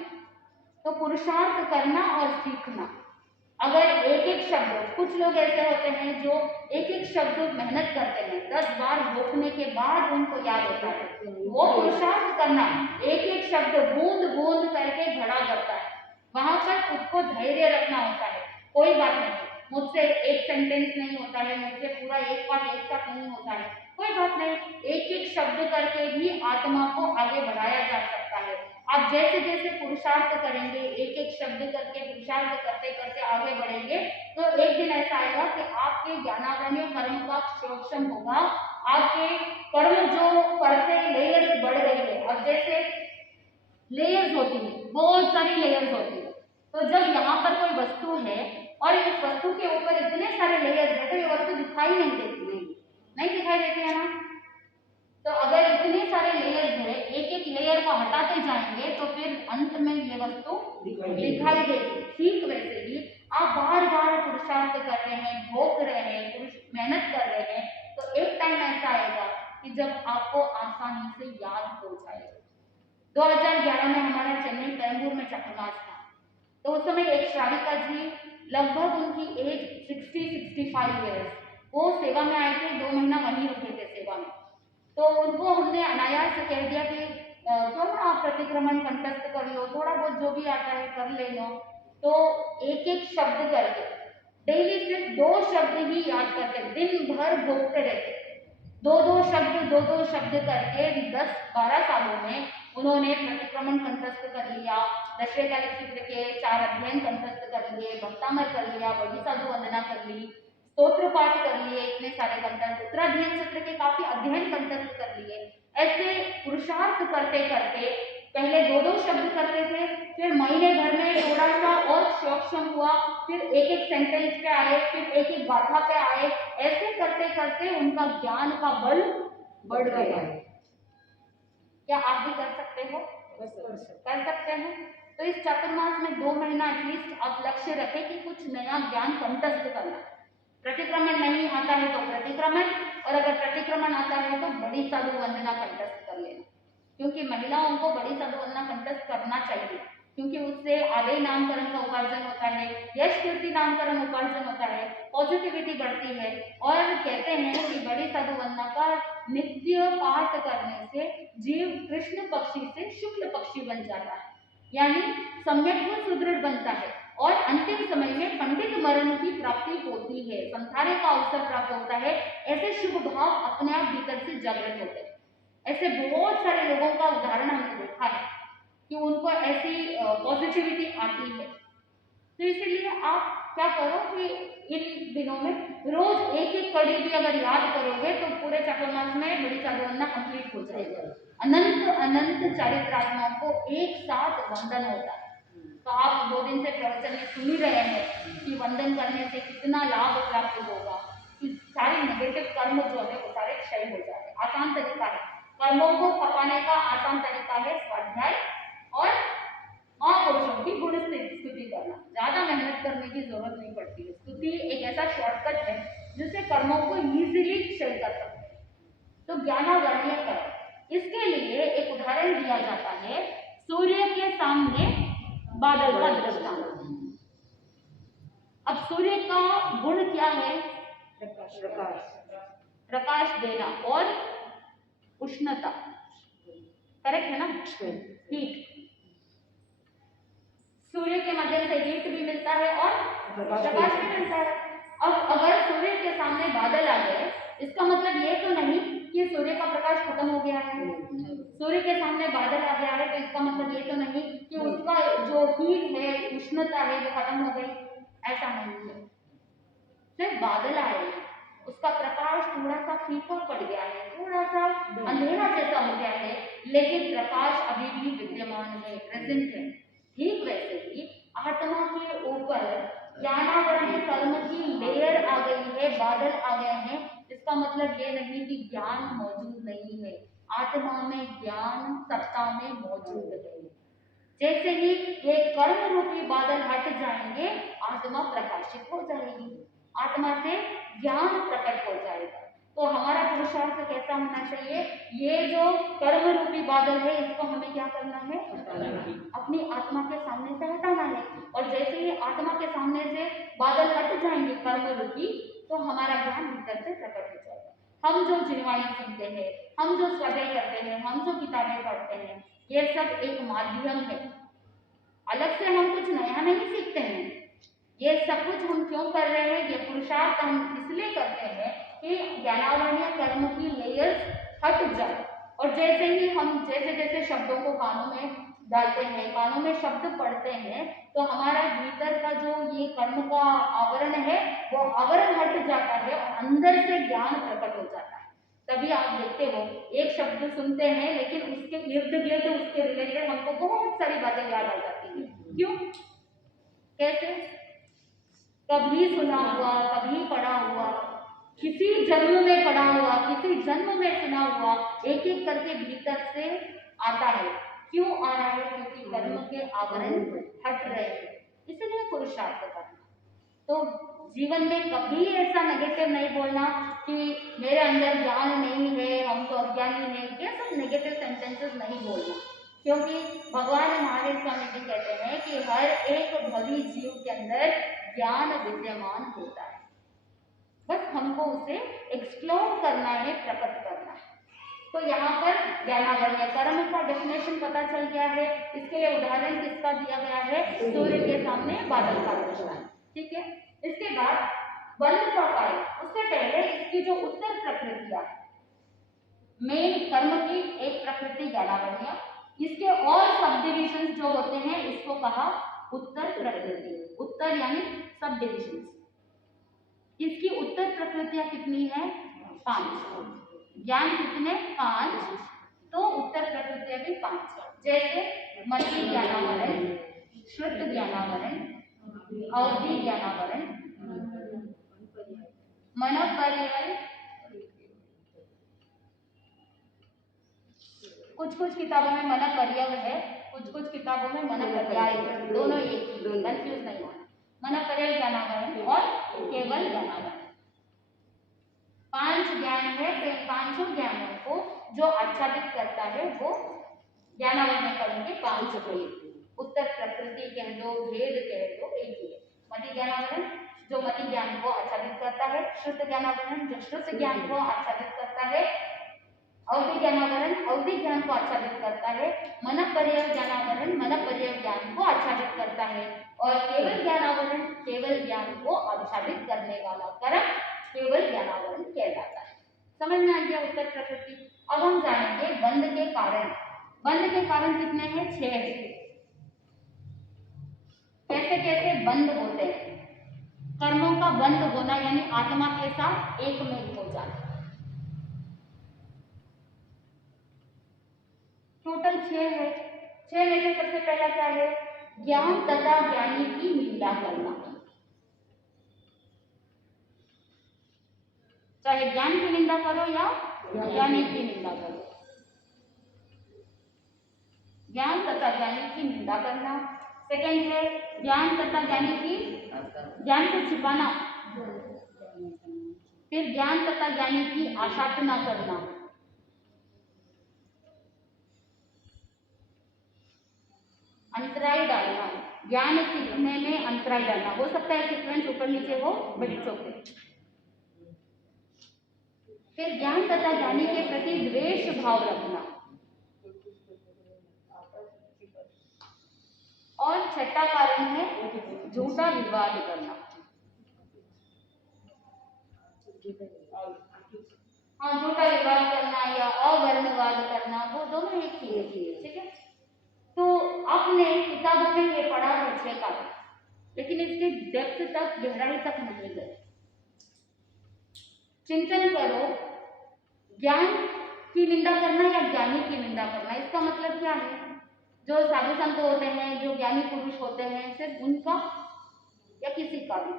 तो पुरुषार्थ करना और सीखना, अगर एक एक शब्द, कुछ लोग ऐसे होते हैं जो एक एक शब्द मेहनत करते हैं, 10 बार रोकने के बाद उनको याद होता है, वो पुरुषार्थ करना, एक एक शब्द बूंद बूंद करके घड़ा करता है, वहां पर खुद को धैर्य रखना होता है। कोई बात नहीं, मुझसे एक सेंटेंस नहीं होता है, मुझसे पूरा एक पाठ एक साथ नहीं होता है, कोई बात नहीं, एक एक शब्द करके भी आत्मा को आगे बढ़ाया जा सकता है। आप जैसे जैसे पुरुषार्थ करेंगे, एक एक शब्द करके पुरुषार्थ करते करते आगे बढ़ेंगे, तो एक दिन ऐसा आएगा कि आपके ज्ञानाग्रहण कर्म का क्षोक्षम होगा, आपके कर्म जो करते लेयर्स बढ़ रही है। अब जैसे लेयर्स होती है, बहुत सारी लेयर्स होती है, तो जब यहाँ पर कोई वस्तु है और इस वस्तु के ऊपर इतने सारे लेयर्स है, तो ये वस्तु दिखाई नहीं देती, नहीं दिखाई देती है ना। तो अगर इतने सारे लेयर्स है, एक एक लेयर को हटाते जाएंगे तो फिर अंत में ये वस्तु दिखाई देगी। ठीक वैसे ही आप बार बार पुरुषार्थ कर रहे हैं, भोग रहे हैं, मेहनत कर रहे हैं, तो एक टाइम ऐसा आएगा कि जब आपको आसानी से याद हो जाएगा। 2011 में हमारा चेन्नई पेरंबूर में चातुर्मास था, तो उस समय एक श्राविका जी, लगभग उनकी एज 60-65 ईयर्स, वो सेवा में आए थे, 2 महीना वहीं रुके थे सेवा में। तो उनको हमने अनायास कह दिया कि थोड़ा आप प्रतिक्रमण कंठस्थ कर लो, थोड़ा बहुत जो भी आता है कर ले लो। तो एक एक शब्द करके डेली सिर्फ 2 शब्द ही याद करते, दिन भर भोगते रहते, 2-2 शब्द करके 10-12 सालों में उन्होंने प्रतिक्रमण कंठस्थ कर लिया, दशकालिक सूत्र के 4 अध्ययन कंठस्थ कर लिए, भक्तामर कर लिया, बड़ी साधु वंदना कर ली, स्तोत्र पाठ कर लिए, इतने सारे कंठस्थ, उत्तराध्ययन सत्र के काफी अध्ययन कंठस्थ कर लिए। ऐसे पुरुषार्थ करते करते पहले 2-2 शब्द करते थे, फिर महीने भर में थोड़ा सा और सक्षम हुआ, फिर एक एक सेंटेंस पे आए, फिर एक एक गाथा पे आए, ऐसे करते करते उनका ज्ञान का बल बढ़ गया। क्या आप भी कर सकते हो? कर सकते हैं। तो इस चातुर्मास में 2 महीना एटलीस्ट आप लक्ष्य रखें कि कुछ नया ज्ञान कंठस्थ करना। प्रतिक्रमण नहीं आता है तो प्रतिक्रमण, और अगर प्रतिक्रमण आता है तो बड़ी साधु वंदना कंठस्थ कर लेना, क्योंकि महिलाओं को बड़ी साधु वंदना कंठस्थ करना चाहिए, क्योंकि उससे आदि नामकरण का उपार्जन होता है, यश कीर्ति नामकरण उपार्जन होता है, पॉजिटिविटी बढ़ती है। और कहते हैं कि बड़ी साधु वंदना का नित्य पाठ करने से जीव कृष्ण पक्षी से शुक्ल पक्षी बन जाता है, यानी सम्यक सुदृढ़ बनता है, और अंतिम समय में पंडित मरण की प्राप्ति होती है, संसारे का अवसर प्राप्त होता है। ऐसे शुभ भाव अपने आप भीतर से जागृत होते हैं। ऐसे बहुत सारे लोगों का उदाहरण हमने देखा है कि उनको ऐसी पॉजिटिविटी आती है। तो इसीलिए आप क्या करो कि इन दिनों में रोज एक एक कड़ी भी अगर याद करोगे तो पूरे चातुर्मास में बड़ी साधु वंदना कंप्लीट हो जाएगी। अनंत अनंत चारित्रात्माओं को एक साथ वंदन होता है। तो आप 2 दिन से प्रवचन में सुन ही रहे हैं कि वंदन करने से कितना लाभ प्राप्त होगा, कि सारे नेगेटिव कर्म जो है वो सारे क्षय हो जाए। आसान तरीका है, कर्मों को खपाने का आसान तरीका है स्वाध्याय और महापुरुषों की गुण स्तुति करना। ज्यादा मेहनत करने की जरूरत नहीं पड़ती है। स्तुति एक ऐसा शॉर्टकट है जिससे कर्मों को इजीली क्षय कर सकते हैं। तो ज्ञानावर्ण्य कर्म, इसके लिए एक उदाहरण दिया जाता है, सूर्य के सामने बादल का दृष्टांत। अब सूर्य का गुण क्या है? प्रकाश देना और उष्णता, करेक्ट है ना? हीट, सूर्य के माध्यम से हीट भी मिलता है और प्रकाश भी मिलता है। अब अगर सूर्य के सामने बादल आ गए, इसका मतलब ये तो नहीं कि सूर्य का प्रकाश खत्म हो गया है, सूर्य के सामने बादल आ गया है, तो इसका मतलब ये तो नहीं कि उसका जो हीट है, उष्णता है, वो खत्म हो गई, ऐसा नहीं है। सिर्फ बादल आए हैं, उसका प्रकाश थोड़ा सा फीका पड़ गया है, थोड़ा सा अंधेरा जैसा हो गया है, लेकिन प्रकाश अभी भी विद्यमान है, प्रेजेंट है। ठीक वैसे ही आत्मा के ऊपर ज्ञानावरण कर्म की लेयर आ गई है, बादल आ गए हैं, इसका मतलब ये नहीं कि ज्ञान मौजूद नहीं है। आत्मा में ज्ञान सत्ता में मौजूद है। जैसे ही ये कर्म रूपी बादल हट जाएंगे, आत्मा प्रकाशित हो जाएगी, आत्मा से ज्ञान प्रकट हो जाएगा। तो हमारा पुरुषार्थ कैसा होना चाहिए? ये जो कर्म रूपी बादल है, इसको हमें क्या करना है? अपनी आत्मा के सामने से हटाना है। और जैसे ही आत्मा के सामने से बादल हट जाएंगे कर्म रूपी, तो हमारा ज्ञान भीतर से प्रकट हो जाएगा। हम जो जिनवाणी सुनते हैं, हम जो स्वाध्याय करते हैं, हम जो किताबें पढ़ते हैं, ये सब एक माध्यम है। अलग से हम कुछ नया नहीं सीखते हैं। ये सब कुछ हम क्यों कर रहे हैं? ये पुरुषार्थ हम इसलिए करते हैं कि ज्ञानावरणीय कर्म की लेयर्स हट जाए। और जैसे ही हम जैसे शब्दों को कानों में डालते हैं, कानों में शब्द पढ़ते हैं, तो हमारा भीतर का जो ये कर्म का आवरण है, वो आवरण हट जाता है और अंदर से ज्ञान प्रकट हो जाता है। तभी आप देखते हो, एक शब्द सुनते हैं, लेकिन उसके इर्द गिर्द उसके रिलेटेड हमको बहुत सारी बातें याद आ जाती हैं। क्यों? कैसे? कभी सुना हुआ, कभी पढ़ा हुआ, किसी जन्म में पढ़ा हुआ, किसी जन्म में सुना हुआ, एक एक करके भीतर से आता है। क्यों आ रहा है? क्योंकि कर्म के आवरण हट रहे हैं। इसलिए पुरुषार्थ करना। तो जीवन में कभी ऐसा नेगेटिव नहीं बोलना कि मेरे अंदर ज्ञान नहीं है, हम तो अज्ञानी हैं, ये सब नेगेटिव सेंटेंसेस नहीं बोलना। क्योंकि भगवान महावीर स्वामी जी कहते हैं कि हर एक भवी जीव के अंदर ज्ञान विद्यमान होता है, बस हमको उसे एक्सप्लोर करना है, प्रकट करना है। तो यहाँ पर ज्ञानावरणीय कर्म का डेफिनेशन पता चल गया है। इसके लिए उदाहरण किसका दिया गया है? सूर्य के सामने बादल का दृष्टांत। ठीक है। इसके बाद बंध का कार्य, उससे पहले इसकी जो उत्तर प्रकृतियां, मेन कर्म की एक प्रकृति ज्ञानावरणीय, इसके और सब डिविजन जो होते हैं, इसको कहा उत्तर प्रकृति। उत्तर यानी सब डिविजन। इसकी उत्तर प्रकृतियां कितनी है? 5। ज्ञान कितने? 5। तो उत्तर प्रकृतियां भी 5। जैसे मति ज्ञानावरण, श्रुत ज्ञानावरण, अवधि ज्ञानावरण, मन पर्याय, कुछ किताबों में मन पर्याय है, कुछ किताबों में मन पर्याय है, दोनों एक ही, कंफ्यूज नहीं होना। मन पर्याय ज्ञानावरण और केवल ज्ञानावरण, 5 ज्ञान है। तो इन 5 ज्ञानों को जो आच्छादित करता है वो ज्ञानावरण कर्म के 5 भेद, उत्तर प्रकृति कह दो, भेद कह दो, एक ही है। मति ज्ञानावरण जो मति ज्ञान को आच्छादित करता है, श्रुत ज्ञानावरण जो श्रुत ज्ञान को आच्छादित करता है, अवधि ज्ञानावरण अवधि ज्ञान को आच्छादित करता है, मन पर्याय ज्ञानावरण मन पर्याय ज्ञान को आच्छादित करता है, और केवल ज्ञानावरण केवल ज्ञान को आच्छादित करने वाला कर्म केवल ज्ञानावरण कहलाता है। समझ में आ गया उत्तर प्रकृति। अब हम जानेंगे बंध के कारण। बंध के कारण कितने हैं? 6 हैं। कैसे कैसे बंध होते हैं? कर्मों का बंध होना यानी आत्मा के साथ एक में हो जाना। टोटल 6 है। 6 में से सबसे पहला क्या है? ज्ञान तथा ज्ञानी की निंदा करना। चाहे ज्ञान की निंदा करो या ज्ञानी की निंदा करो। ज्ञान तथा ज्ञानी की निंदा करना। सेकंड है ज्ञान तथा ज्ञानी की, ज्ञान को छिपाना। फिर ज्ञान तथा ज्ञानी की आशाटना करना। अंतराय डालना, ज्ञान सीखने में अंतराय डालना। हो सकता है सीक्वेंस ऊपर नीचे हो, बट इट्स ओके। फिर ज्ञान तथा ज्ञानी के प्रति द्वेष भाव रखना। और छठा कारण है झूठा विवाद करना। हाँ, झूठा विवाह करना या अवर्णवाद करना, वो दोनों एक ही है, ठीक है। तो आपने किताबों में ये पढ़ा है 6 का, लेकिन इसके डेप्थ तक, गहराई तक नहीं गए। चिंतन करो, ज्ञान की निंदा करना या ज्ञानी की निंदा करना, इसका मतलब क्या है? जो साधु संत होते हैं, जो ज्ञानी पुरुष होते हैं, सिर्फ उनका या किसी का भी?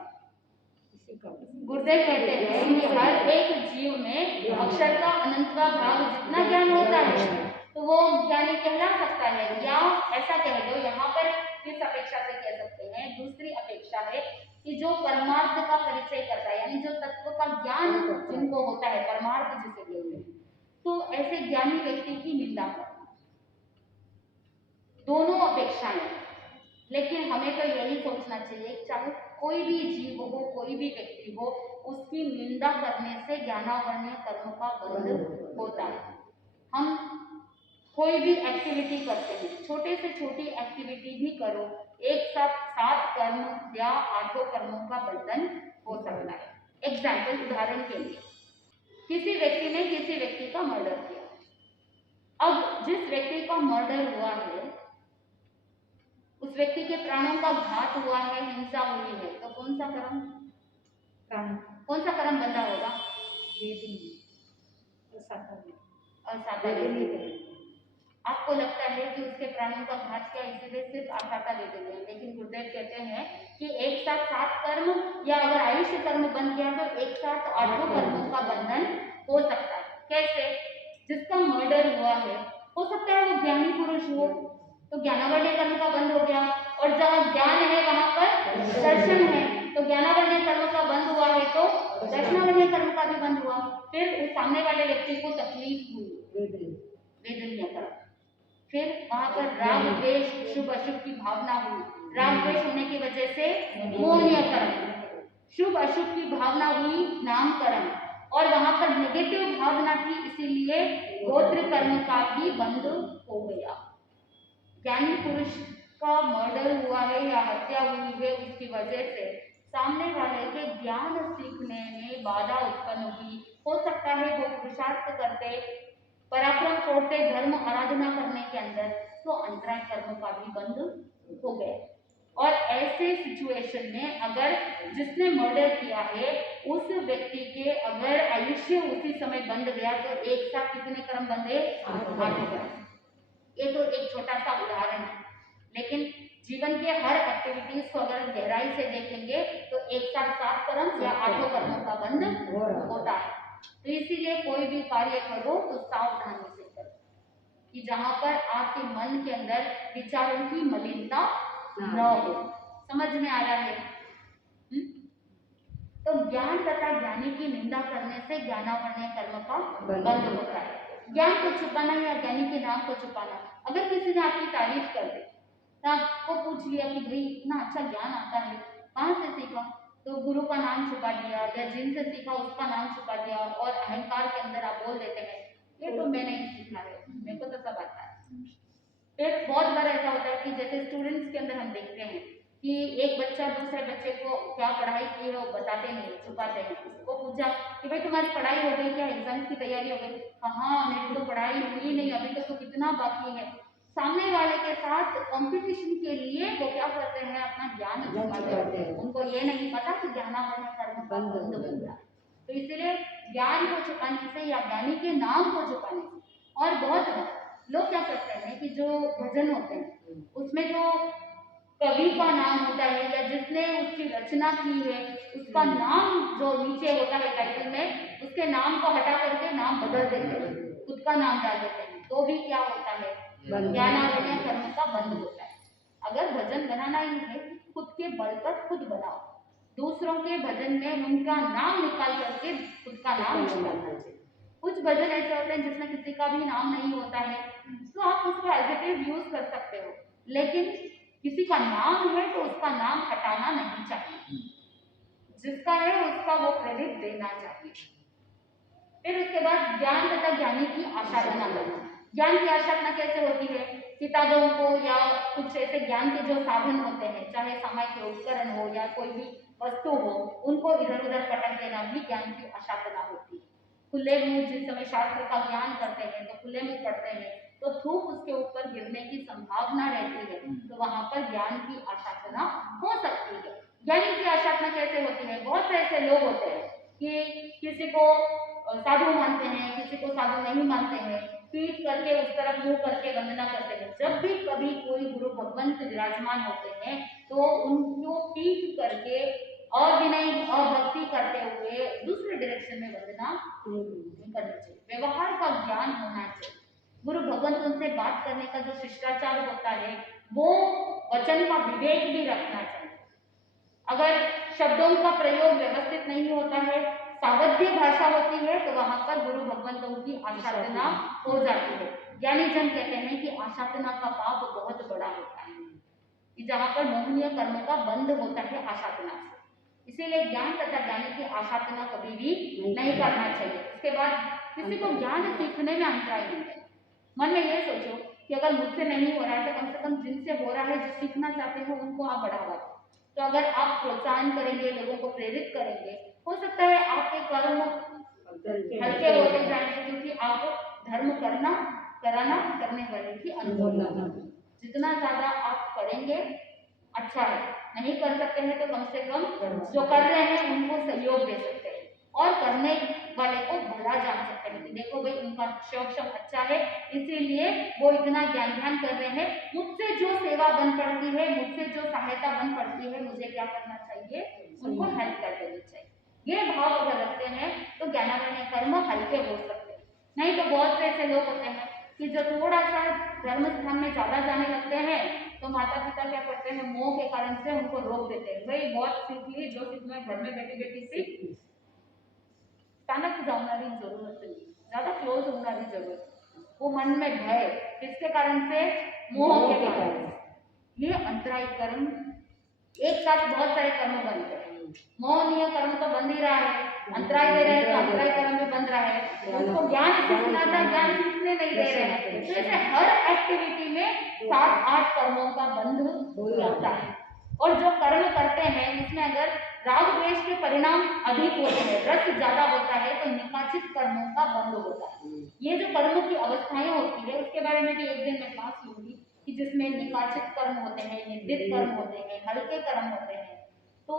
गुरुदेव कहते हैं कि हर एक जीव में अक्षर का अनंत का भाव जितना ज्ञान होता है तो वो ज्ञानी कहला सकता है। या ऐसा कह दो, यहाँ पर किस अपेक्षा से कह सकते हैं, दूसरी अपेक्षा है कि जो परमार्थ का परिचय करता है, यानी जो तत्व का ज्ञान जिनको होता है, परमार्थ जिसे बोलते हैं, तो ऐसे ज्ञानी व्यक्ति की निंदा करना। दोनों अपेक्षाएं, लेकिन हमें तो यही सोचना चाहिए, चाहे कोई भी जीव हो, कोई भी व्यक्ति हो, उसकी निंदा करने से ज्ञानावरणीय कर्म का बंध होता है। हम कोई भी एक्टिविटी करते हैं, छोटे से छोटी एक्टिविटी भी करो, एक साथ 7 कर्म या 8 कर्मों का बंधन हो सकता है। एग्जाम्पल, उदाहरण के लिए, किसी व्यक्ति ने किसी व्यक्ति का मर्डर किया। अब जिस व्यक्ति का मर्डर हुआ है, उस व्यक्ति के प्राणों का घात हुआ है, हिंसा हुई है, तो कौन सा कर्म बंधा होगा? आपको लगता है कि उसके प्राणों का घात किया, इसीलिए सिर्फ आसाता ले देंगे, लेकिन गुरुदेव कहते हैं कि एक साथ 7 कर्म या अगर आयुष्य कर्म बन गया तो एक साथ 8 कर्मों का बंधन हो सकता है। कैसे? जिसका मर्डर हुआ है, हो सकता है वो ज्ञानी पुरुष हो, तो ज्ञानावरणीय कर्म का बंध हो गया, और जहाँ ज्ञान है वहां पर दर्शन है, तो ज्ञानावरणीय कर्म का बंध हुआ है तो दर्शनावरणीय कर्म का भी बंध हुआ। फिर उस सामने वाले व्यक्ति को तकलीफ हुई, वेदनीय कर्म। फिर वहां पर राग द्वेष, शुभ अशुभ की भावना हुई, राग द्वेष होने की वजह से मोहनीय कर्म, शुभ अशुभ की भावना हुई, नामकरण, और वहां पर नेगेटिव भावना थी, इसीलिए गोत्र कर्म का भी बंध हो गया। ज्ञानी पुरुष का मर्डर हुआ है या हत्या हुई है, उसकी वजह से सामने वाले के ज्ञान सीखने में बाधा उत्पन्न हुई। हो सकता है वो पुरुषार्थ करते, पराक्रम छोड़ते धर्म आराधना करने के अंदर, तो अंतराय कर्म का भी बंध हो गया। और ऐसे सिचुएशन में अगर जिसने मर्डर किया है उस व्यक्ति के अगर आयुष्य उसी समय बंध गया तो एक साथ कितने कर्म बंधे? 8 कर्म। ये तो एक छोटा सा उदाहरण है, लेकिन जीवन के हर एक्टिविटीज को अगर गहराई से देखेंगे तो एक साथ 7 कर्म या 8 कर्मों का बंध होता है। तो इसीलिए कोई भी कार्य करो तो सावधानी से करो, कि जहां पर आपके मन के अंदर विचारों की मलिनता न हो। समझ में आ रहा है? तो ज्ञान तथा ज्ञानी की निंदा करने से ज्ञानावरणीय कर्म का बंध होता है। ज्ञान को छुपाना या ज्ञानी के नाम को छुपाना, अगर किसी ने आपकी तारीफ कर दी तो आपको पूछ लिया कि भाई इतना अच्छा ज्ञान आता है, कहाँ से सीखा? तो गुरु का नाम छुपा दिया, या जिनसे सीखा उसका नाम छुपा दिया, और अहंकार के अंदर आप बोल देते हैं ये तो मैंने ही सीखा है, मेरे को तो सब आता है। फिर बहुत बार ऐसा होता है कि जैसे स्टूडेंट्स के अंदर हम देखते हैं कि एक बच्चा दूसरे बच्चे को क्या पढ़ाई की है वो बताते नहीं, छुपाते हैं। उसको पूछा कि भाई तुम्हारी पढ़ाई हो गई क्या, एग्जाम्स की तैयारी हो गई? हाँ मेरी तो पढ़ाई हुई नहीं, अभी तक तो कितना बाकी है। सामने वाले के साथ कंपटीशन के लिए वो क्या करते हैं, अपना ज्ञान छुपाते हैं। उनको ये नहीं पता कि ज्ञानावरणीय कर्म का बंध बनता है। तो इसीलिए ज्ञान को छुपाने से या ज्ञानी के नाम को छुपाने से, और बहुत लोग क्या करते हैं कि जो भजन होते हैं उसमें जो कवि का नाम होता है या जिसने उसकी रचना की है उसका नाम जो नीचे होता है टाइटल में, उसके नाम को हटा करके नाम बदल देते हैं, खुद का नाम डाल देते हैं, तो भी क्या होता है? ज्ञानावरणीय कर्म का बंध होता है। अगर भजन बनाना ही है खुद के बल पर खुद बनाओ, दूसरों के भजन में उनका नाम निकाल करके खुद का नाम निकालना चाहिए। कुछ भजन ऐसे होते हैं जिसमें किसी का भी नाम नहीं होता है, तो आप उसको एज इट इज यूज कर सकते हो, लेकिन किसी का नाम है तो उसका नाम हटाना नहीं चाहिए, जिसका है उसका वो क्रेडिट देना चाहिए। फिर उसके बाद ज्ञान तथा ज्ञानी की आसाधना करना। ज्ञान की आसाधना कैसे होती है? किताबों को या कुछ ऐसे ज्ञान के जो साधन होते हैं, चाहे सामायिक उपकरण हो या कोई भी वस्तु हो, उनको इधर उधर पटक देना भी ज्ञान की आसाधना होती है। खुले मुंह जिस समय शास्त्र का ज्ञान करते हैं तो खुले मुंह पढ़ते हैं तो थूक उसके ऊपर गिरने की संभावना रहती है, तो वहां पर ज्ञान की आशासना हो सकती है। ज्ञानी की आशासना कैसे होती है? बहुत से ऐसे लोग होते हैं कि किसी को साधु मानते हैं, किसी को साधु नहीं मानते हैं, पीठ करके उस तरफ मुंह करके वंदना करते हैं। जब भी कभी कोई गुरु भगवंत विराजमान होते हैं तो उनको पीठ करके और विनय और भक्ति करते हुए दूसरे डायरेक्शन में वंदना नहीं करनी चाहिए। व्यवहार का ज्ञान होना चाहिए। गुरु भगवंत उनसे बात करने का जो शिष्टाचार होता है वो वचन का विवेक भी रखना चाहिए। अगर शब्दों का प्रयोग व्यवस्थित नहीं होता है, सावध्य भाषा होती है, तो वहां पर गुरु भगवंतों की आशातना हो जाती है। ज्ञानी जन कहते हैं कि आशातना का पाप बहुत बड़ा होता है, कि जहां पर मोहनीय कर्मों का बंध होता है आशातना से। इसीलिए ज्ञान तथा ज्ञानी की आशातना कभी भी नहीं करना चाहिए। इसके बाद किसी को ज्ञान सीखने में अंतराय नहीं है। मन में ये सोचो कि अगर मुझसे नहीं हो रहा है तो कम से कम जिनसे हो रहा है, जो सीखना चाहते हो उनको आप बढ़ावा दो। तो अगर आप प्रोत्साहन करेंगे, लोगों को प्रेरित करेंगे, हो सकता है आपके कर्म हल्के होते जाएंगे, क्योंकि आप धर्म कराना करने वाले की अनुमोदना। जितना ज्यादा आप करेंगे अच्छा है, नहीं कर सकते हैं तो कम से कम जो कर रहे हैं उनको सहयोग दे सकते हैं और करने वाले को भला जान सकते हैं कि देखो भाई उनका सक्षम अच्छा है, इसीलिए वो इतना ज्ञान कर रहे हैं। मुझसे जो सेवा बन पड़ती है, मुझसे जो सहायता बन पड़ती है, मुझे क्या करना चाहिए? उनको हेल्प कर देनी चाहिए। ये भाव अगर रखते हैं तो ज्ञानावरण कर्म हल्के हो सकते हैं। नहीं तो बहुत से ऐसे लोग होते हैं कि जो थोड़ा सा धर्म स्थान में ज्यादा जाने लगते हैं तो माता पिता क्या करते हैं, मोह के कारण से उनको रोक देते हैं। भाई बहुत सीख ली, जो सीखना घर में बैठी बैठी सीख, अचानक जाने जरूरत नहीं, ज्यादा क्लोज होने की जरूरत। वो मन में भय किसके कारण से? मोह के कारण से। ये अंतरायी कर्म एक साथ बहुत सारे कर्म बनते हैं। मोहनीय कर्म तो बन ही रहा है, अंतराय दे रहे हैं तो अंतराय कर्म भी बन रहा है। उसको ज्ञान सीखना था, ज्ञान सीखने नहीं दे रहे हैं। तो ऐसे हर एक्टिविटी में 7-8 कर्मों का बंध होता है। और जो कर्म करते हैं उसमें अगर राग द्वेष के परिणाम अधिक होते हैं, रस ज्यादा होता है, तो निकाचित कर्मों का बंध होता है। ये जो कर्म की अवस्थाएं होती है उसके बारे में भी एक दिन मैं क्लास लूंगी कि जिसमें निकाचित कर्म होते हैं, निंदित कर्म होते हैं, हल्के कर्म होते हैं। तो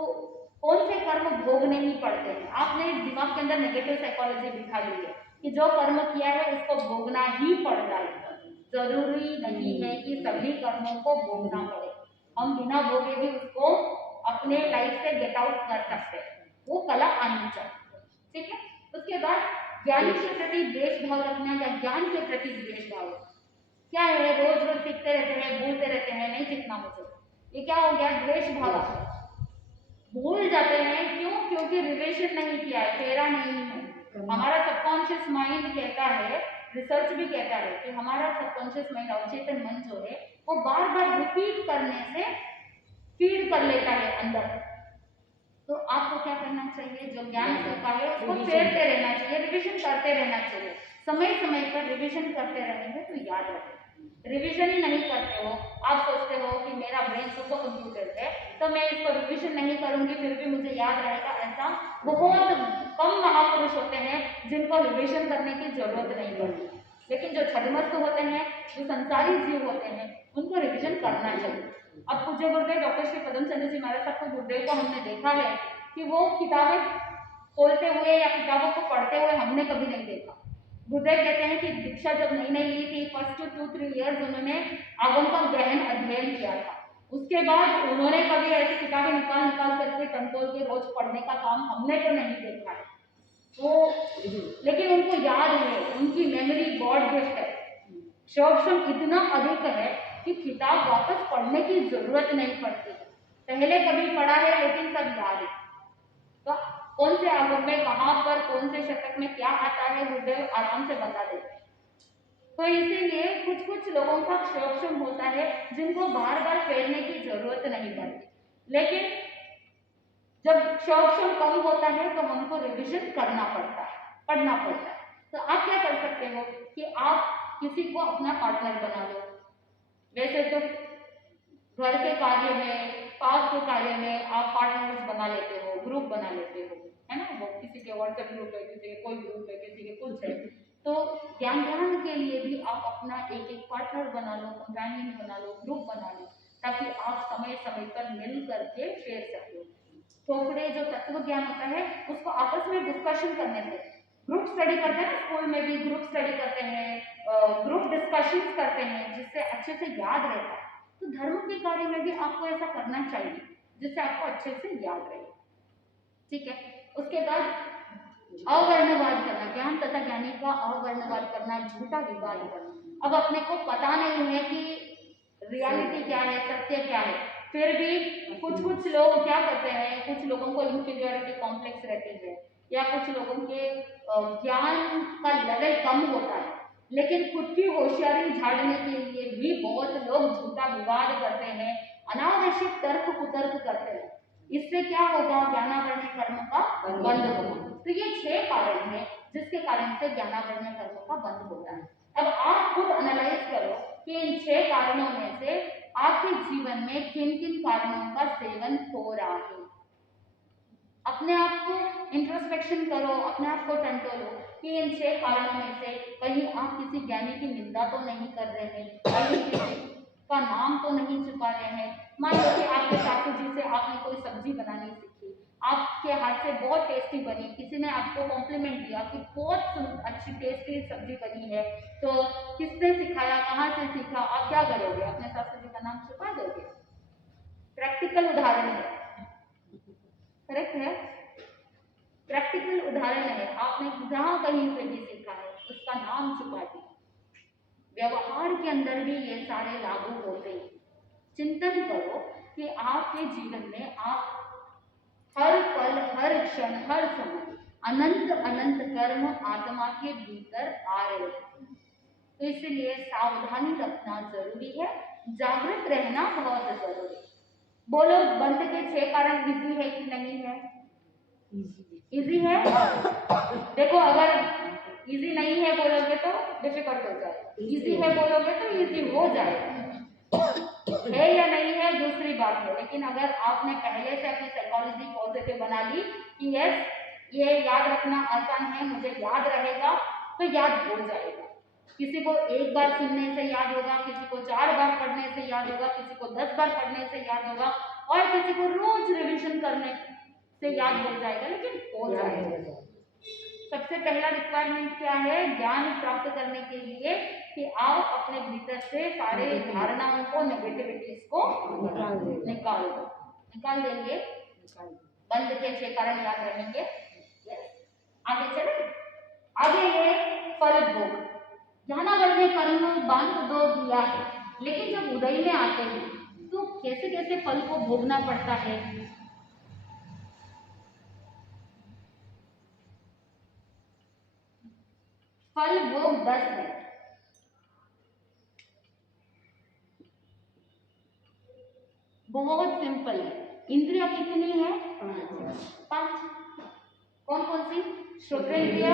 कौन से कर्म भोगने ही पड़ते हैं? आपने दिमाग के अंदर नेगेटिव साइकोलॉजी बिठा ली है कि जो कर्म किया है उसको भोगना ही पड़ रहा है। जरूरी नहीं है कि सभी कर्मों को भोगना पड़े, हम बिना भोगे भी उसको अपने लाइफ से गेट आउट कर सकते हैं। वो कला आनी चाहिए, ठीक है। उसके बाद ज्ञान के प्रति द्वेष भाव रखना या ज्ञान के प्रति द्वेष भाव क्या है? रोज रोज सीखते रहते हैं, भूलते रहते हैं, नहीं सीखना मुझे, ये क्या हो गया? द्वेष भाव। भूल जाते हैं, क्यों? क्योंकि रिविजन नहीं किया है, फेरा नहीं है। हमारा सबकॉन्शियस माइंड कहता है, रिसर्च भी कहता है कि हमारा सबकॉन्शियस माइंड, अवचेतन मन जो है वो बार बार रिपीट करने से फीड कर लेता है अंदर। तो आपको क्या करना चाहिए? जो ज्ञान सीखा है उसको फेरते रहना चाहिए, रिविजन करते रहना चाहिए। समय समय पर रिविजन करते रहेंगे तो याद रहेगा। रिविजन ही नहीं करते हो, आप सोचते हो कि मेरा ब्रेन सुपर कंप्यूटर है तो मैं इसको रिविजन नहीं करूंगी फिर भी मुझे याद रहेगा, ऐसा बहुत कम महापुरुष होते हैं जिनको रिविजन करने की जरूरत नहीं पड़ती। लेकिन जो छदमस्त होते हैं, जो संसारी जीव होते हैं, उनको रिविजन करना चाहिए। अब पूज्य गुरुदेव डॉक्टर श्री पदमचंद्र जी महाराज साहब को, गुरुदेव को हमने देखा है कि वो किताबें खोलते हुए या किताबों को पढ़ते हुए हमने कभी नहीं देखा। गुरुदेव कहते हैं कि दीक्षा जब नई नई ली थी, फर्स्ट 2-3 इयर्स उन्होंने आगम का गहन अध्ययन किया था। उसके बाद उन्होंने कभी ऐसी किताबें निकाल करके टंटोल के रोज पढ़ने का काम हमने तो नहीं देखा है। तो लेकिन उनको याद है, उनकी मेमोरी गॉड गिफ्ट है, सक्षम इतना अधिक है कि किताब वापस पढ़ने की जरूरत नहीं पड़ती। पहले कभी पढ़ा है लेकिन सब याद है। तो कौन से आगम में कहाँ पर कौन से शतक में क्या आता है गुरुदेव आराम से बता देते हैं। तो इसीलिए कुछ कुछ लोगों का सक्षम होता है जिनको बार बार फेरने की जरूरत नहीं पड़ती। लेकिन जब सक्षम कम होता है तो हमको रिविजन करना पड़ता है, पढ़ना पड़ता है। तो आप क्या कर सकते हो कि आप किसी को अपना पार्टनर बना लो। वैसे तो घर के कार्य में, पाप के कार्य में आप पार्टनर्स बना लेते हो, ग्रुप बना लेते हो, है ना, वो किसी के व्हाट्सएप ग्रुप है, किसी के कोई ग्रुप है, किसी के कुछ है। तो ज्ञान ग्रहण के लिए भी आप अपना एक एक पार्टनर बना लो, कंपेनियन बना लो, ग्रुप बना लो, ताकि आप समय समय पर मिल करके शेयर सको। थोड़े जो तत्व ज्ञान होता है उसको आपस में डिस्कशन करने से, ग्रुप स्टडी करते हैं ना, स्कूल में भी ग्रुप स्टडी करते हैं, ग्रुप डिस्कशंस करते हैं, जिससे अच्छे से याद रहता है। तो धर्म के कार्य में भी आपको ऐसा करना चाहिए जिससे आपको अच्छे से याद रहे। ठीक है। उसके बाद अवर्णवाद करना, ज्ञान तथा ज्ञानी का अवर्णवाद करना, झूठा विवाद करना। अब अपने को पता नहीं है कि रियलिटी क्या है, सत्य क्या है, फिर भी कुछ लोग क्या करते हैं, कुछ लोगों को इंफीरियरिटी कॉम्प्लेक्स रहती है, या कुछ लोगों के ज्ञान का लेवल कम होता है, लेकिन खुद की होशियारी झाड़ने के लिए भी बहुत लोग झूठा विवाद करते हैं, अनावश्यक तर्क कुतर्क करते हैं। इससे क्या होगा, ज्ञानावरण कर्म का बंद होगा। तो ये 6 कारण हैं जिसके कारण से ज्ञानावरण कर्म का बंद होता है। अब आप खुद एनालाइज करो कि इन 6 कारणों में से आपके जीवन में किन किन कारणों का सेवन हो रहा है। अपने आप को इंट्रोस्पेक्शन करो, अपने आप को टंटोलो कि इन 6 कारणों में से कहीं आप किसी ज्ञानी की निंदा तो नहीं कर रहे हैं, कहीं किसी का नाम तो नहीं छुपा रहे हैं। मान लो कि आपके सासू जी से आपने कोई सब्जी बनानी सीखी, आपके हाथ से बहुत टेस्टी बनी, किसी ने आपको कॉम्प्लीमेंट दिया कि बहुत अच्छी टेस्टी सब्जी बनी है, तो किसने सिखाया, कहाँ से सीखा, आप क्या करोगे, अपने सासू जी का नाम छुपा दोगे। प्रैक्टिकल उदाहरण है, करेक्ट है, प्रैक्टिकल उदाहरण है, आपने जहां कहीं से भी सीखा है उसका नाम छुपा दिया। व्यवहार के अंदर भी ये सारे लागू होते हैं। चिंतन करो कि आपके जीवन में आप हर पल, हर क्षण, हर समय अनंत अनंत कर्म आत्मा के भीतर आ रहे हैं। तो इसलिए सावधानी रखना जरूरी है, जागृत रहना बहुत जरूरी है। बोलो, बंद के 6 कारण इजी है कि नहीं है? इजी है। देखो, अगर इजी नहीं है बोलोगे तो डिफिकल्ट हो जाएगा, इजी है बोलोगे तो इजी हो जाएगा। है या नहीं है दूसरी बात है, लेकिन अगर आपने पहले से अपनी साइकोलॉजी पॉजिटिव बना ली कि यस ये याद रखना आसान है, मुझे याद रहेगा, तो याद हो जाएगा। किसी को एक बार सुनने से याद होगा, किसी को 4 बार पढ़ने से याद होगा, किसी को 10 बार पढ़ने से याद होगा, और किसी को रोज रिवीजन करने से याद हो जाएगा, लेकिन हो जाएगा। सबसे पहला रिक्वायरमेंट क्या है ज्ञान प्राप्त करने के लिए, कि आप अपने भीतर से सारे धारणाओं को, नेगेटिविटीज को निकाल देंगे। बंद के 6 कारण याद रहेंगे। आगे चले, आगे ये फल भोग। ज्ञानावरण में कर्म बांध दो दिया है, लेकिन जब उदय में आते हैं तो कैसे कैसे फल को भोगना पड़ता है। फल भोग 10 है। बहुत सिंपल है। इंद्रिया कितनी है? 5। कौन कौन सी? श्रोत्रेंद्रिय,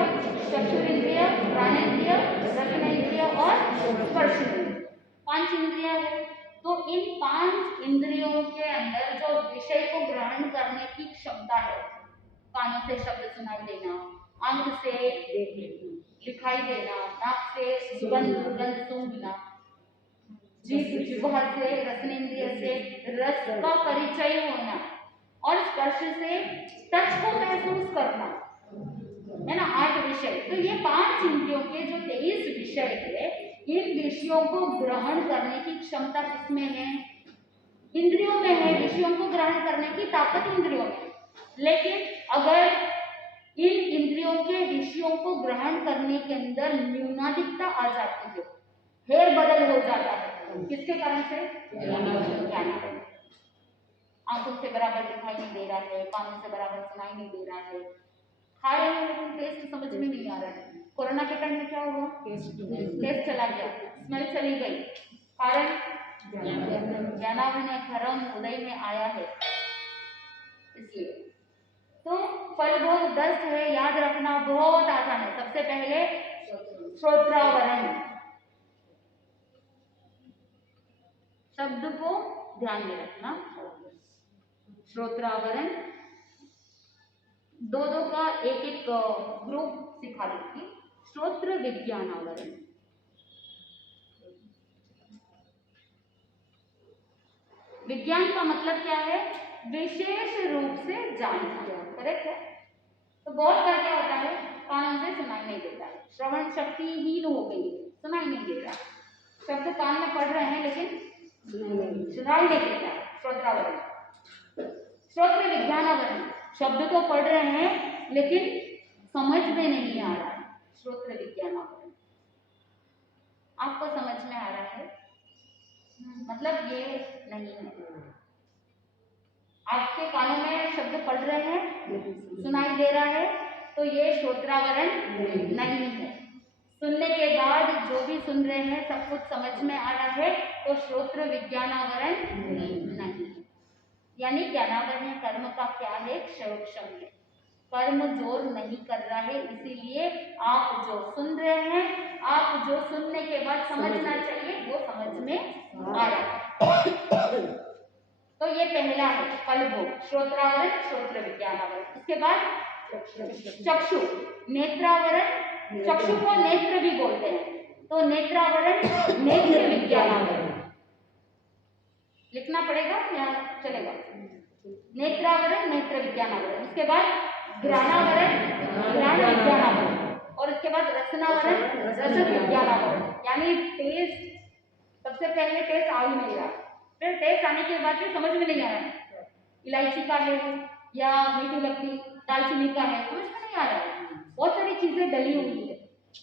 चक्षुरेंद्रिय, घ्राणेंद्रिय, रसनेंद्रिय और स्पर्शेंद्रिय। 5 इंद्रियां है। तो इन 5 इंद्रियों के अंदर जो विषय को ग्रहण करने की क्षमता है, कानों से शब्द सुनाई देना, आंख से दिखाई देना, नाक से सुगंध सूंघना, जिह्वा से, रसनेंद्रिय से रस का परिचय होना, और स्पर्श से टच को महसूस करना, है ना, 8 विषय। तो ये 5 इंद्रियों के जो 23 विषय है, इन विषयों को ग्रहण करने की क्षमता किसमें है? इंद्रियों में है। विषयों को ग्रहण करने की ताकत इंद्रियों में। लेकिन अगर इन इंद्रियों के विषयों को ग्रहण करने के अंदर न्यूनाधिकता आ जाती है, फेर बदल हो जाता है, किसके कारण से? ज्ञानावरण। आंखों से बराबर दिखाई नहीं दे रहा है, कानों से बराबर सुनाई नहीं दे रहा है, खा रहे हैं लेकिन टेस्ट समझ में नहीं आ रहा है। कोरोना के टाइम में क्या हुआ? टेस्ट चला गया, स्मेल चली गई, कारण ज्ञानावरण कर्म उदय में आया है, इसलिए। तो फल भोग 10 है, याद रखना बहुत आसान है। सबसे पहले श्रोत्रावरण, शब्द को ध्यान में रखना। श्रोत्रावरण, दो दो का एक एक ग्रुप सिखा दूंगी। श्रोत्र विज्ञान आवरण, विज्ञान का मतलब क्या है? विशेष रूप से जानना, करेक्ट है। तो बहुत बार क्या होता है, कानों से सुनाई नहीं देता है, श्रवण शक्ति हीन हो गई, सुनाई नहीं दे रहा, शब्द कान में पढ़ रहे हैं लेकिन सुनाई नहीं देता है। श्रोत्रावरण, श्रोत्र विज्ञानावरण, शब्द तो पढ़ रहे हैं लेकिन समझ में नहीं आ रहा है। श्रोत्र विज्ञानावरण, आपको समझ में आ रहा है, मतलब ये नहीं है, आपके कानों में शब्द पढ़ रहे हैं, सुनाई दे रहा है, तो ये श्रोत्रावरण नहीं है। सुनने के बाद जो भी सुन रहे हैं सब कुछ समझ में आ रहा है, तो श्रोत्र विज्ञानावरण नहीं है। यानी ज्ञानावरणीय कर्म का क्या है? क्षयोक्षम है, कर्म जोर नहीं कर रहा है, इसीलिए आप जो सुन रहे हैं, आप जो सुनने के बाद समझना चाहिए वो समझ में आ रहा है। तो ये पहला है फलभोग, श्रोत्रावरण, श्रोत्र विज्ञानावरण। उसके बाद चक्षु, नेत्रावरण, चक्षु को नेत्र भी बोलते हैं, तो नेत्रावरण, नेत्र विज्ञानावरण लिखना पड़ेगा या चलेगा? नेत्रावरण, नेत्र विज्ञानावरण। उसके बाद घ्राणावरण, घ्राण विज्ञानावरण, और उसके बाद रसनावरण, रस विज्ञानावरण। यानी टेस्ट, सबसे पहले टेस्ट आ ही नहीं रहा, फिर टेस्ट आने के बाद फिर समझ में नहीं आ रहा, इलायची का है या मीठी लगती दालचीनी का है, समझ में नहीं आ रहा है, बहुत सारी चीजें डली हुई है।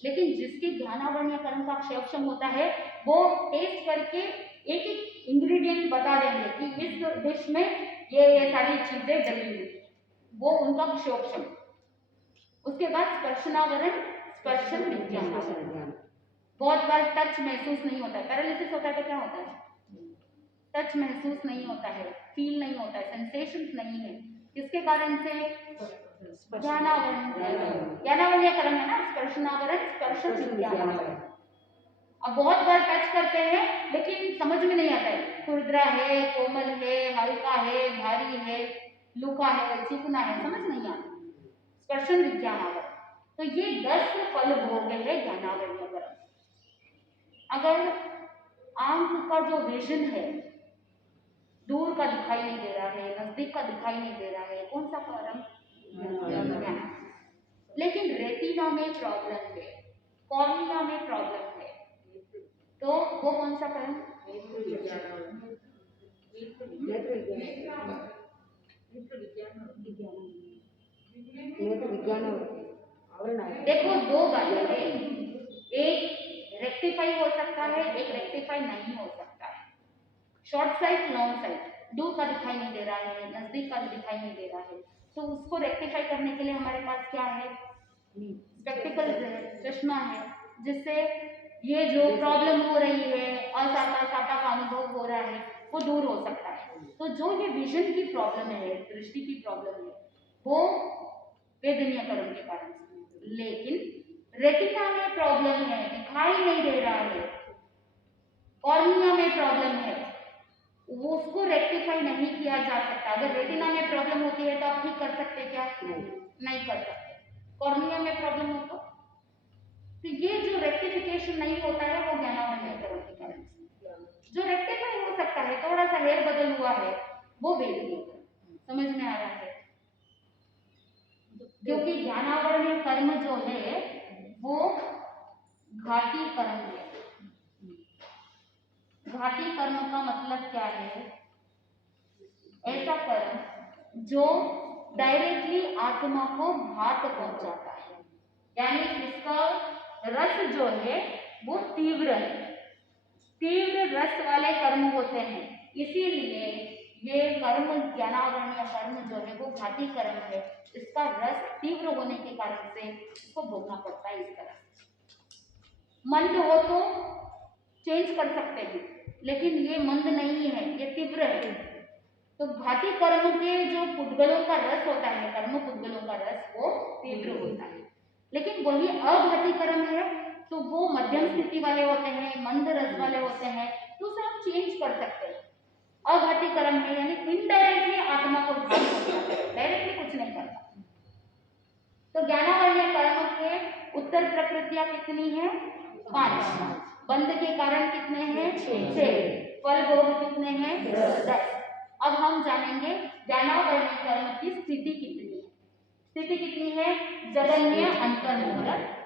लेकिन जिसके ज्ञानावरण या कर्म का क्षयोक्षम होता है, वो टेस्ट करके एक एक इंग्रेडिएंट बता देंगे कि इस डिश में ये सारी चीजें डली हुई, वो उनका क्षयोक्षम। उसके बाद स्पर्शनावरण, स्पर्शन विज्ञानावरण। बहुत बार टच महसूस नहीं होता है, पैरालिसिस होता है तो क्या होता है? टच महसूस नहीं होता है, फील नहीं होता है, सेंसेशंस नहीं है, किसके कारण से? ज्ञानावरण, ज्ञानावरणीय कर्म है ना, स्पर्शनावरण, स्पर्शन विज्ञानावरण। अब बहुत बार टच करते हैं लेकिन समझ में नहीं आता है, खुरदरा है, कोमल है, हल्का है, भारी है, लूका है, चिकना है, समझ नहीं आता, स्पर्शन विज्ञानावरण। तो ये 10 फल भोग है ज्ञानावरणीय कर्म। अगर आंख का जो विजन है, दूर का दिखाई नहीं दे रहा है, नजदीक का दिखाई नहीं दे रहा है, कौन सा कर्म? लेकिन रेटिना में प्रॉब्लम है, कॉर्निया में प्रॉब्लम है, तो वो कौन सा कर्म? देखो दो बातें हैं, एक रेक्टिफाई हो सकता है, एक रेक्टिफाई नहीं हो सकता है। शॉर्ट साइट, लॉन्ग साइट, दूर का दिखाई नहीं दे रहा है, नजदीक का दिखाई नहीं दे रहा है, तो उसको रेक्टिफाई करने के लिए हमारे पास क्या है? स्पेक्टिकल्स है, चश्मा है, जिससे ये जो प्रॉब्लम हो रही है, असाता साता का अनुभव हो रहा है, वो दूर हो सकता है। तो जो ये विजन की प्रॉब्लम है, दृष्टि की प्रॉब्लम है, वो वेदनीय कर्म के कारण से। लेकिन रेटिना में प्रॉब्लम है, दिखाई नहीं दे रहा है, कॉर्निया में प्रॉब्लम है, वो उसको रेक्टिफाई नहीं किया जा सकता। अगर रेटिना में प्रॉब्लम होती है तो आप ठीक कर सकते क्या? नहीं कर सकते। कॉर्निया में प्रॉब्लम हो तो ये जो रेक्टिफिकेशन नहीं होता है वो ज्ञानावरणीय कर्म के कारण से। जो रेक्टिफाई हो सकता है, थोड़ा सा हेर बदल हुआ है, वो वेदनीय कर्म। समझ में आ रहा है? क्योंकि ज्ञानावरणीय कर्म जो है वो घाटी कर्म है। घाटी कर्म का मतलब क्या है? ऐसा कर्म जो डायरेक्टली आत्मा को घात पहुंचाता है, यानी इसका रस जो है वो तीव्र है, तीव्र रस वाले कर्म होते हैं, इसीलिए ये कर्म, ज्ञानावरणीय कर्म जो है वो घाटी कर्म है। इसका रस तीव्र होने के कारण से इसको भोगना पड़ता है। इस तरह मंद हो तो चेंज कर सकते हैं, लेकिन ये मंद नहीं है, ये तीव्र है। तो घाटी कर्म के जो पुद्गलों का रस होता है, कर्म पुद्गलों का रस वो तीव्र होता है। लेकिन वही अघाटी कर्म है तो वो मध्यम स्थिति वाले होते हैं, मंद रस वाले होते हैं, तो उसे हम चेंज कर सकते हैं। अघाटी कर्म है यानी इनडायरेक्टली आत्मा को घात करता है, डायरेक्टली कुछ नहीं करता। उत्तर प्रकृतियां कितनी है? 5। बंध के कारण कितने हैं? 6। फल भोग कितने हैं? 10। अब हम जानेंगे ज्ञानावरण कर्म की स्थिति कितनी है। स्थिति कितनी है? जगन्य अंतर्मुहूर्त।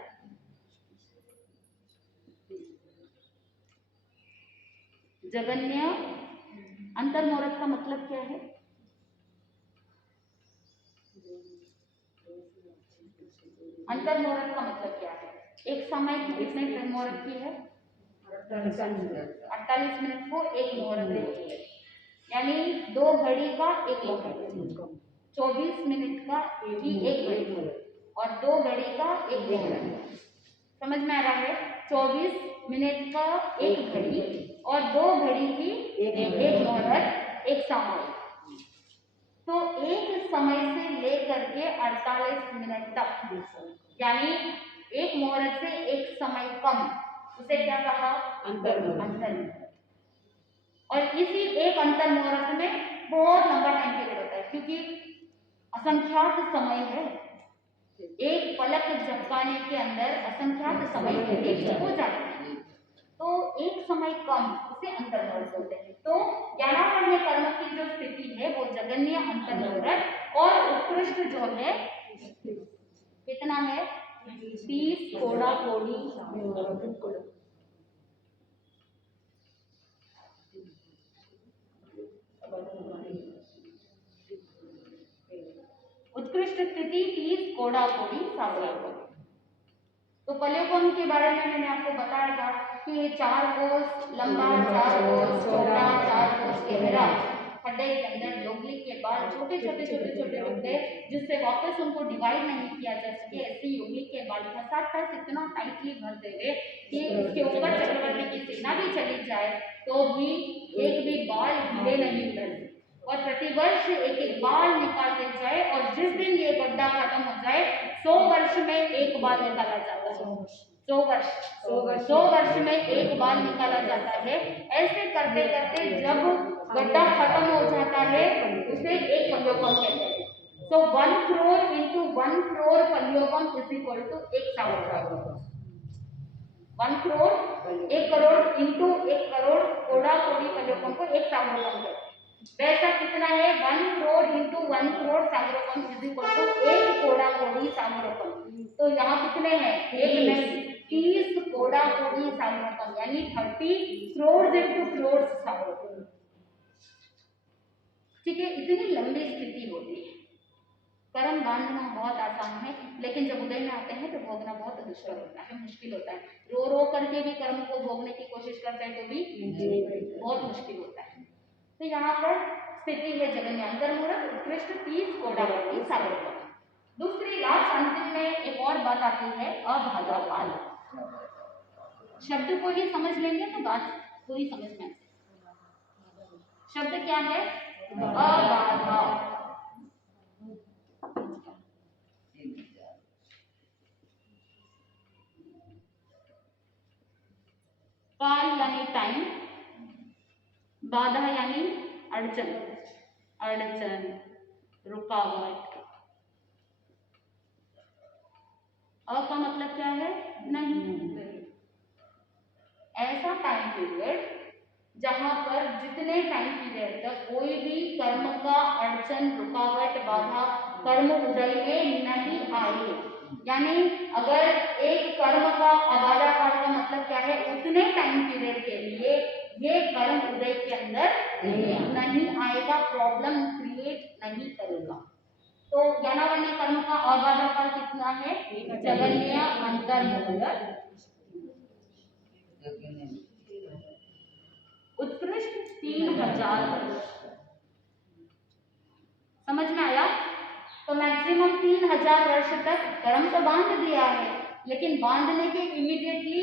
जगन्य अंतर्मुहूर्त का मतलब क्या है? अंतर्मुहूर्त का मतलब क्या है? एक समय की कितने मुहूर्त की है? 48 मिनट को एक मुहूर्त होती है, यानी 2 घड़ी का एक मुहूर्त, 24 मिनट का की एक घड़ी और 2 घड़ी का एक मुहूर्त। समझ में आ रहा है? 24 मिनट का एक घड़ी और 2 घड़ी की एक मुहूर्त एक सामूहिक। तो एक समय से लेकर के 48 मिनट तक, यानी एक मुहूर्त से एक समय कम, उसे क्या कहा? अंतर्मुहूर्त। और इसी एक अंतर मुहूर्त में बहुत लंबा टाइम पीरियड होता है, क्योंकि असंख्यात समय है। एक पलक झपकाने के अंदर असंख्यात समय व्यतीत हो जाते हैं, तो एक समय कम, उसे अंतर मुहूर्त बोलते हैं। तो ज्ञानावरण कर्म की जो स्थिति है वो जगन्य अंतर मुहूर्त, और उत्कृष्ट जो है कितना है? 30 कोड़ा कोड़ी। उत्कृष्ट स्थिति 30 कोड़ा कोड़ी सावधान। तो पलेपन के बारे में मैंने आपको बताया था कि ये 4 कोस लंबा, 4 कोस चौड़ा, 4 कोस गहरा, खड्डे के अंदर योगली के बाल छोटे छोटे छोटे छोटे होते हैं, जिससे वापस उनको डिवाइड नहीं किया जा सके। ऐसी योगली के बाल खसाखस इतना टाइटली भरते हुए कि उसके ऊपर चक्रवर्ती की सेना भी चली जाए तो भी एक भी बाल हिले नहीं उधर, और प्रतिवर्ष एक एक बाल निकालते जाए, और जिस दिन ये गड्ढा खत्म हो जाए 100 वर्ष में एक बाल निकाला जाता है। 100 वर्ष में एक बाल निकाला जाता है। ऐसे करते करते जब गड्ढा खत्म हो जाता है उसे एक पल्योपम कहते हैं। So 1 crore into 1 crore पल्योपम is equal to 1 सावधान। 1 करोड़ 1 करोड़ इंटू 1 करोड़ कोड़ा कोड़ी पल्योपम को 1 सावधान कहते हैं। वैसा कितना है? 1 करोड़ इंटू 1 करोड़ सागरोपम इज इक्वल टू 1 कोड़ा कोड़ी सागरोपम। तो यहाँ कितने हैं? एक नहीं, 30 कोड़ा कोड़ी सागरोपम, यानी 30 करोड़ इंटू करोड़ सागरोपम। ठीक है, इतनी लंबी स्थिति होती है। कर्म बांधना बहुत आसान है, लेकिन जब उदय में आते हैं तो भोगना बहुत दुष्कर होता है, मुश्किल होता है। रो रो करके भी कर्म को भोगने की कोशिश करते हैं तो भी बहुत मुश्किल होता है। तो यहाँ पर स्थिति है जगन्य अंतर्मुहूर्त, उत्कृष्ट 30 कोड़ा कोड़ी सागरोपम। दूसरी लास्ट अंतिम में एक और बात आती है, अबाधा काल। शब्द को ही समझ लेंगे तो बात पूरी समझ में आती है। शब्द क्या है? अबाधा। काल यानी टाइम, बाधा यानी अड़चन, अड़चन, रुकावट। अ का मतलब क्या है? नहीं। ऐसा टाइम पीरियड जहां पर जितने टाइम पीरियड तक कोई भी कर्म का अड़चन, रुकावट, बाधा कर्म उदय में नहीं आए, यानी अगर एक कर्म का अबाधा काल का मतलब क्या है? उतने टाइम पीरियड के लिए ये कर्म उदय के अंदर नहीं आएगा, प्रॉब्लम क्रिएट नहीं करेगा। तो ज्ञानावरण कर्म का अबाधा काल कितना है? जगन्य अंतर्मुहूर्त। उत्कृष्ट 3000 वर्ष। समझ में आया? तो मैक्सिमम 3000 वर्ष तक कर्म तो बांध दिया है, लेकिन बांधने के इमीडिएटली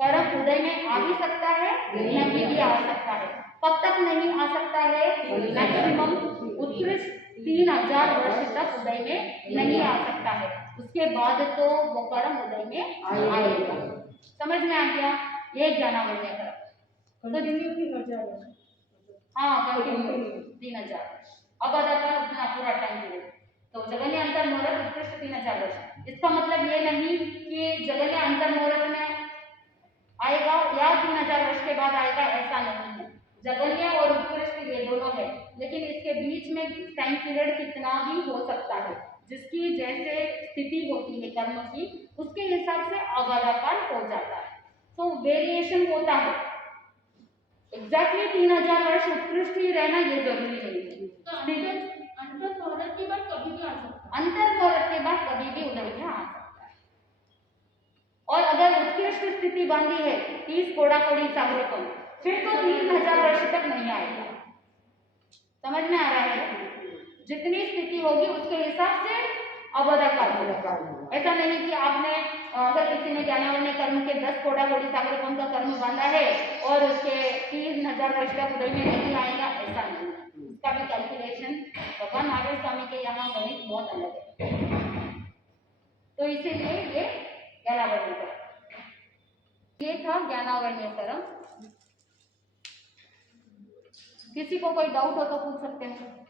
कर्म उदय में आ भी सकता है, नहीं भी आ सकता है। कब तक नहीं आ सकता है? मैक्सिमम उत्कृष्ट 3000 वर्ष तक उदय में नहीं आ सकता है, उसके बाद तो वो कर्म उदय में आएगा। समझ में आ गया? ये ज्ञानावरण कर्म। हाँ, कंटिन्यू 3000 वर्ष। अब अगर उतना पूरा टाइम पीरियड, तो जगन्य अंतर्मुहूर्त उत्कृष्ट 3000 वर्ष। इसका मतलब ये नहीं कि जगन्य अंतर्मुहूर्त में आएगा या 3000 वर्ष के बाद आएगा, ऐसा नहीं है। जगन्य और उत्कृष्ट ये दोनों है, लेकिन इसके बीच में टाइम पीरियड कितना भी हो सकता है, जिसकी जैसे स्थिति होती है कर्म की, उसके हिसाब से अगाधाकाल हो जाता है। तो वेरिएशन होता है। एग्जैक्टली 3000 वर्ष उत्कृष्ट ही रहना ये जरूरी नहीं है। तो अंतर्मुहूर्त के बाद कभी भी आ सकता है। अंतर्मुहूर्त के बाद कभी भी उदय आ सकता है। और अगर उत्कृष्ट स्थिति बांधी है 30 कोड़ी सागरों, फिर तो 3000 वर्ष तक नहीं आएगा। समझ में आ रहा है? जितनी स्थिति होगी उसके हिसाब से अवधाकाल होगा। ऐसा नहीं कि आपने अगर किसी ने ज्ञानावर्ण कर्म के 10 कोड़ी सागरों का कर्म बांधा है और उसके 3000 वर्ष तक उदय में नहीं आएगा, ऐसा नहीं। उसका भी कैलकुलेशन भगवान नारायण स्वामी के यहाँ गणित बहुत अलग है। तो इसीलिए ये ज्ञानावर्ण कर्म, ये था ज्ञानावर्ण कर्म। किसी को कोई डाउट हो तो पूछ सकते हैं।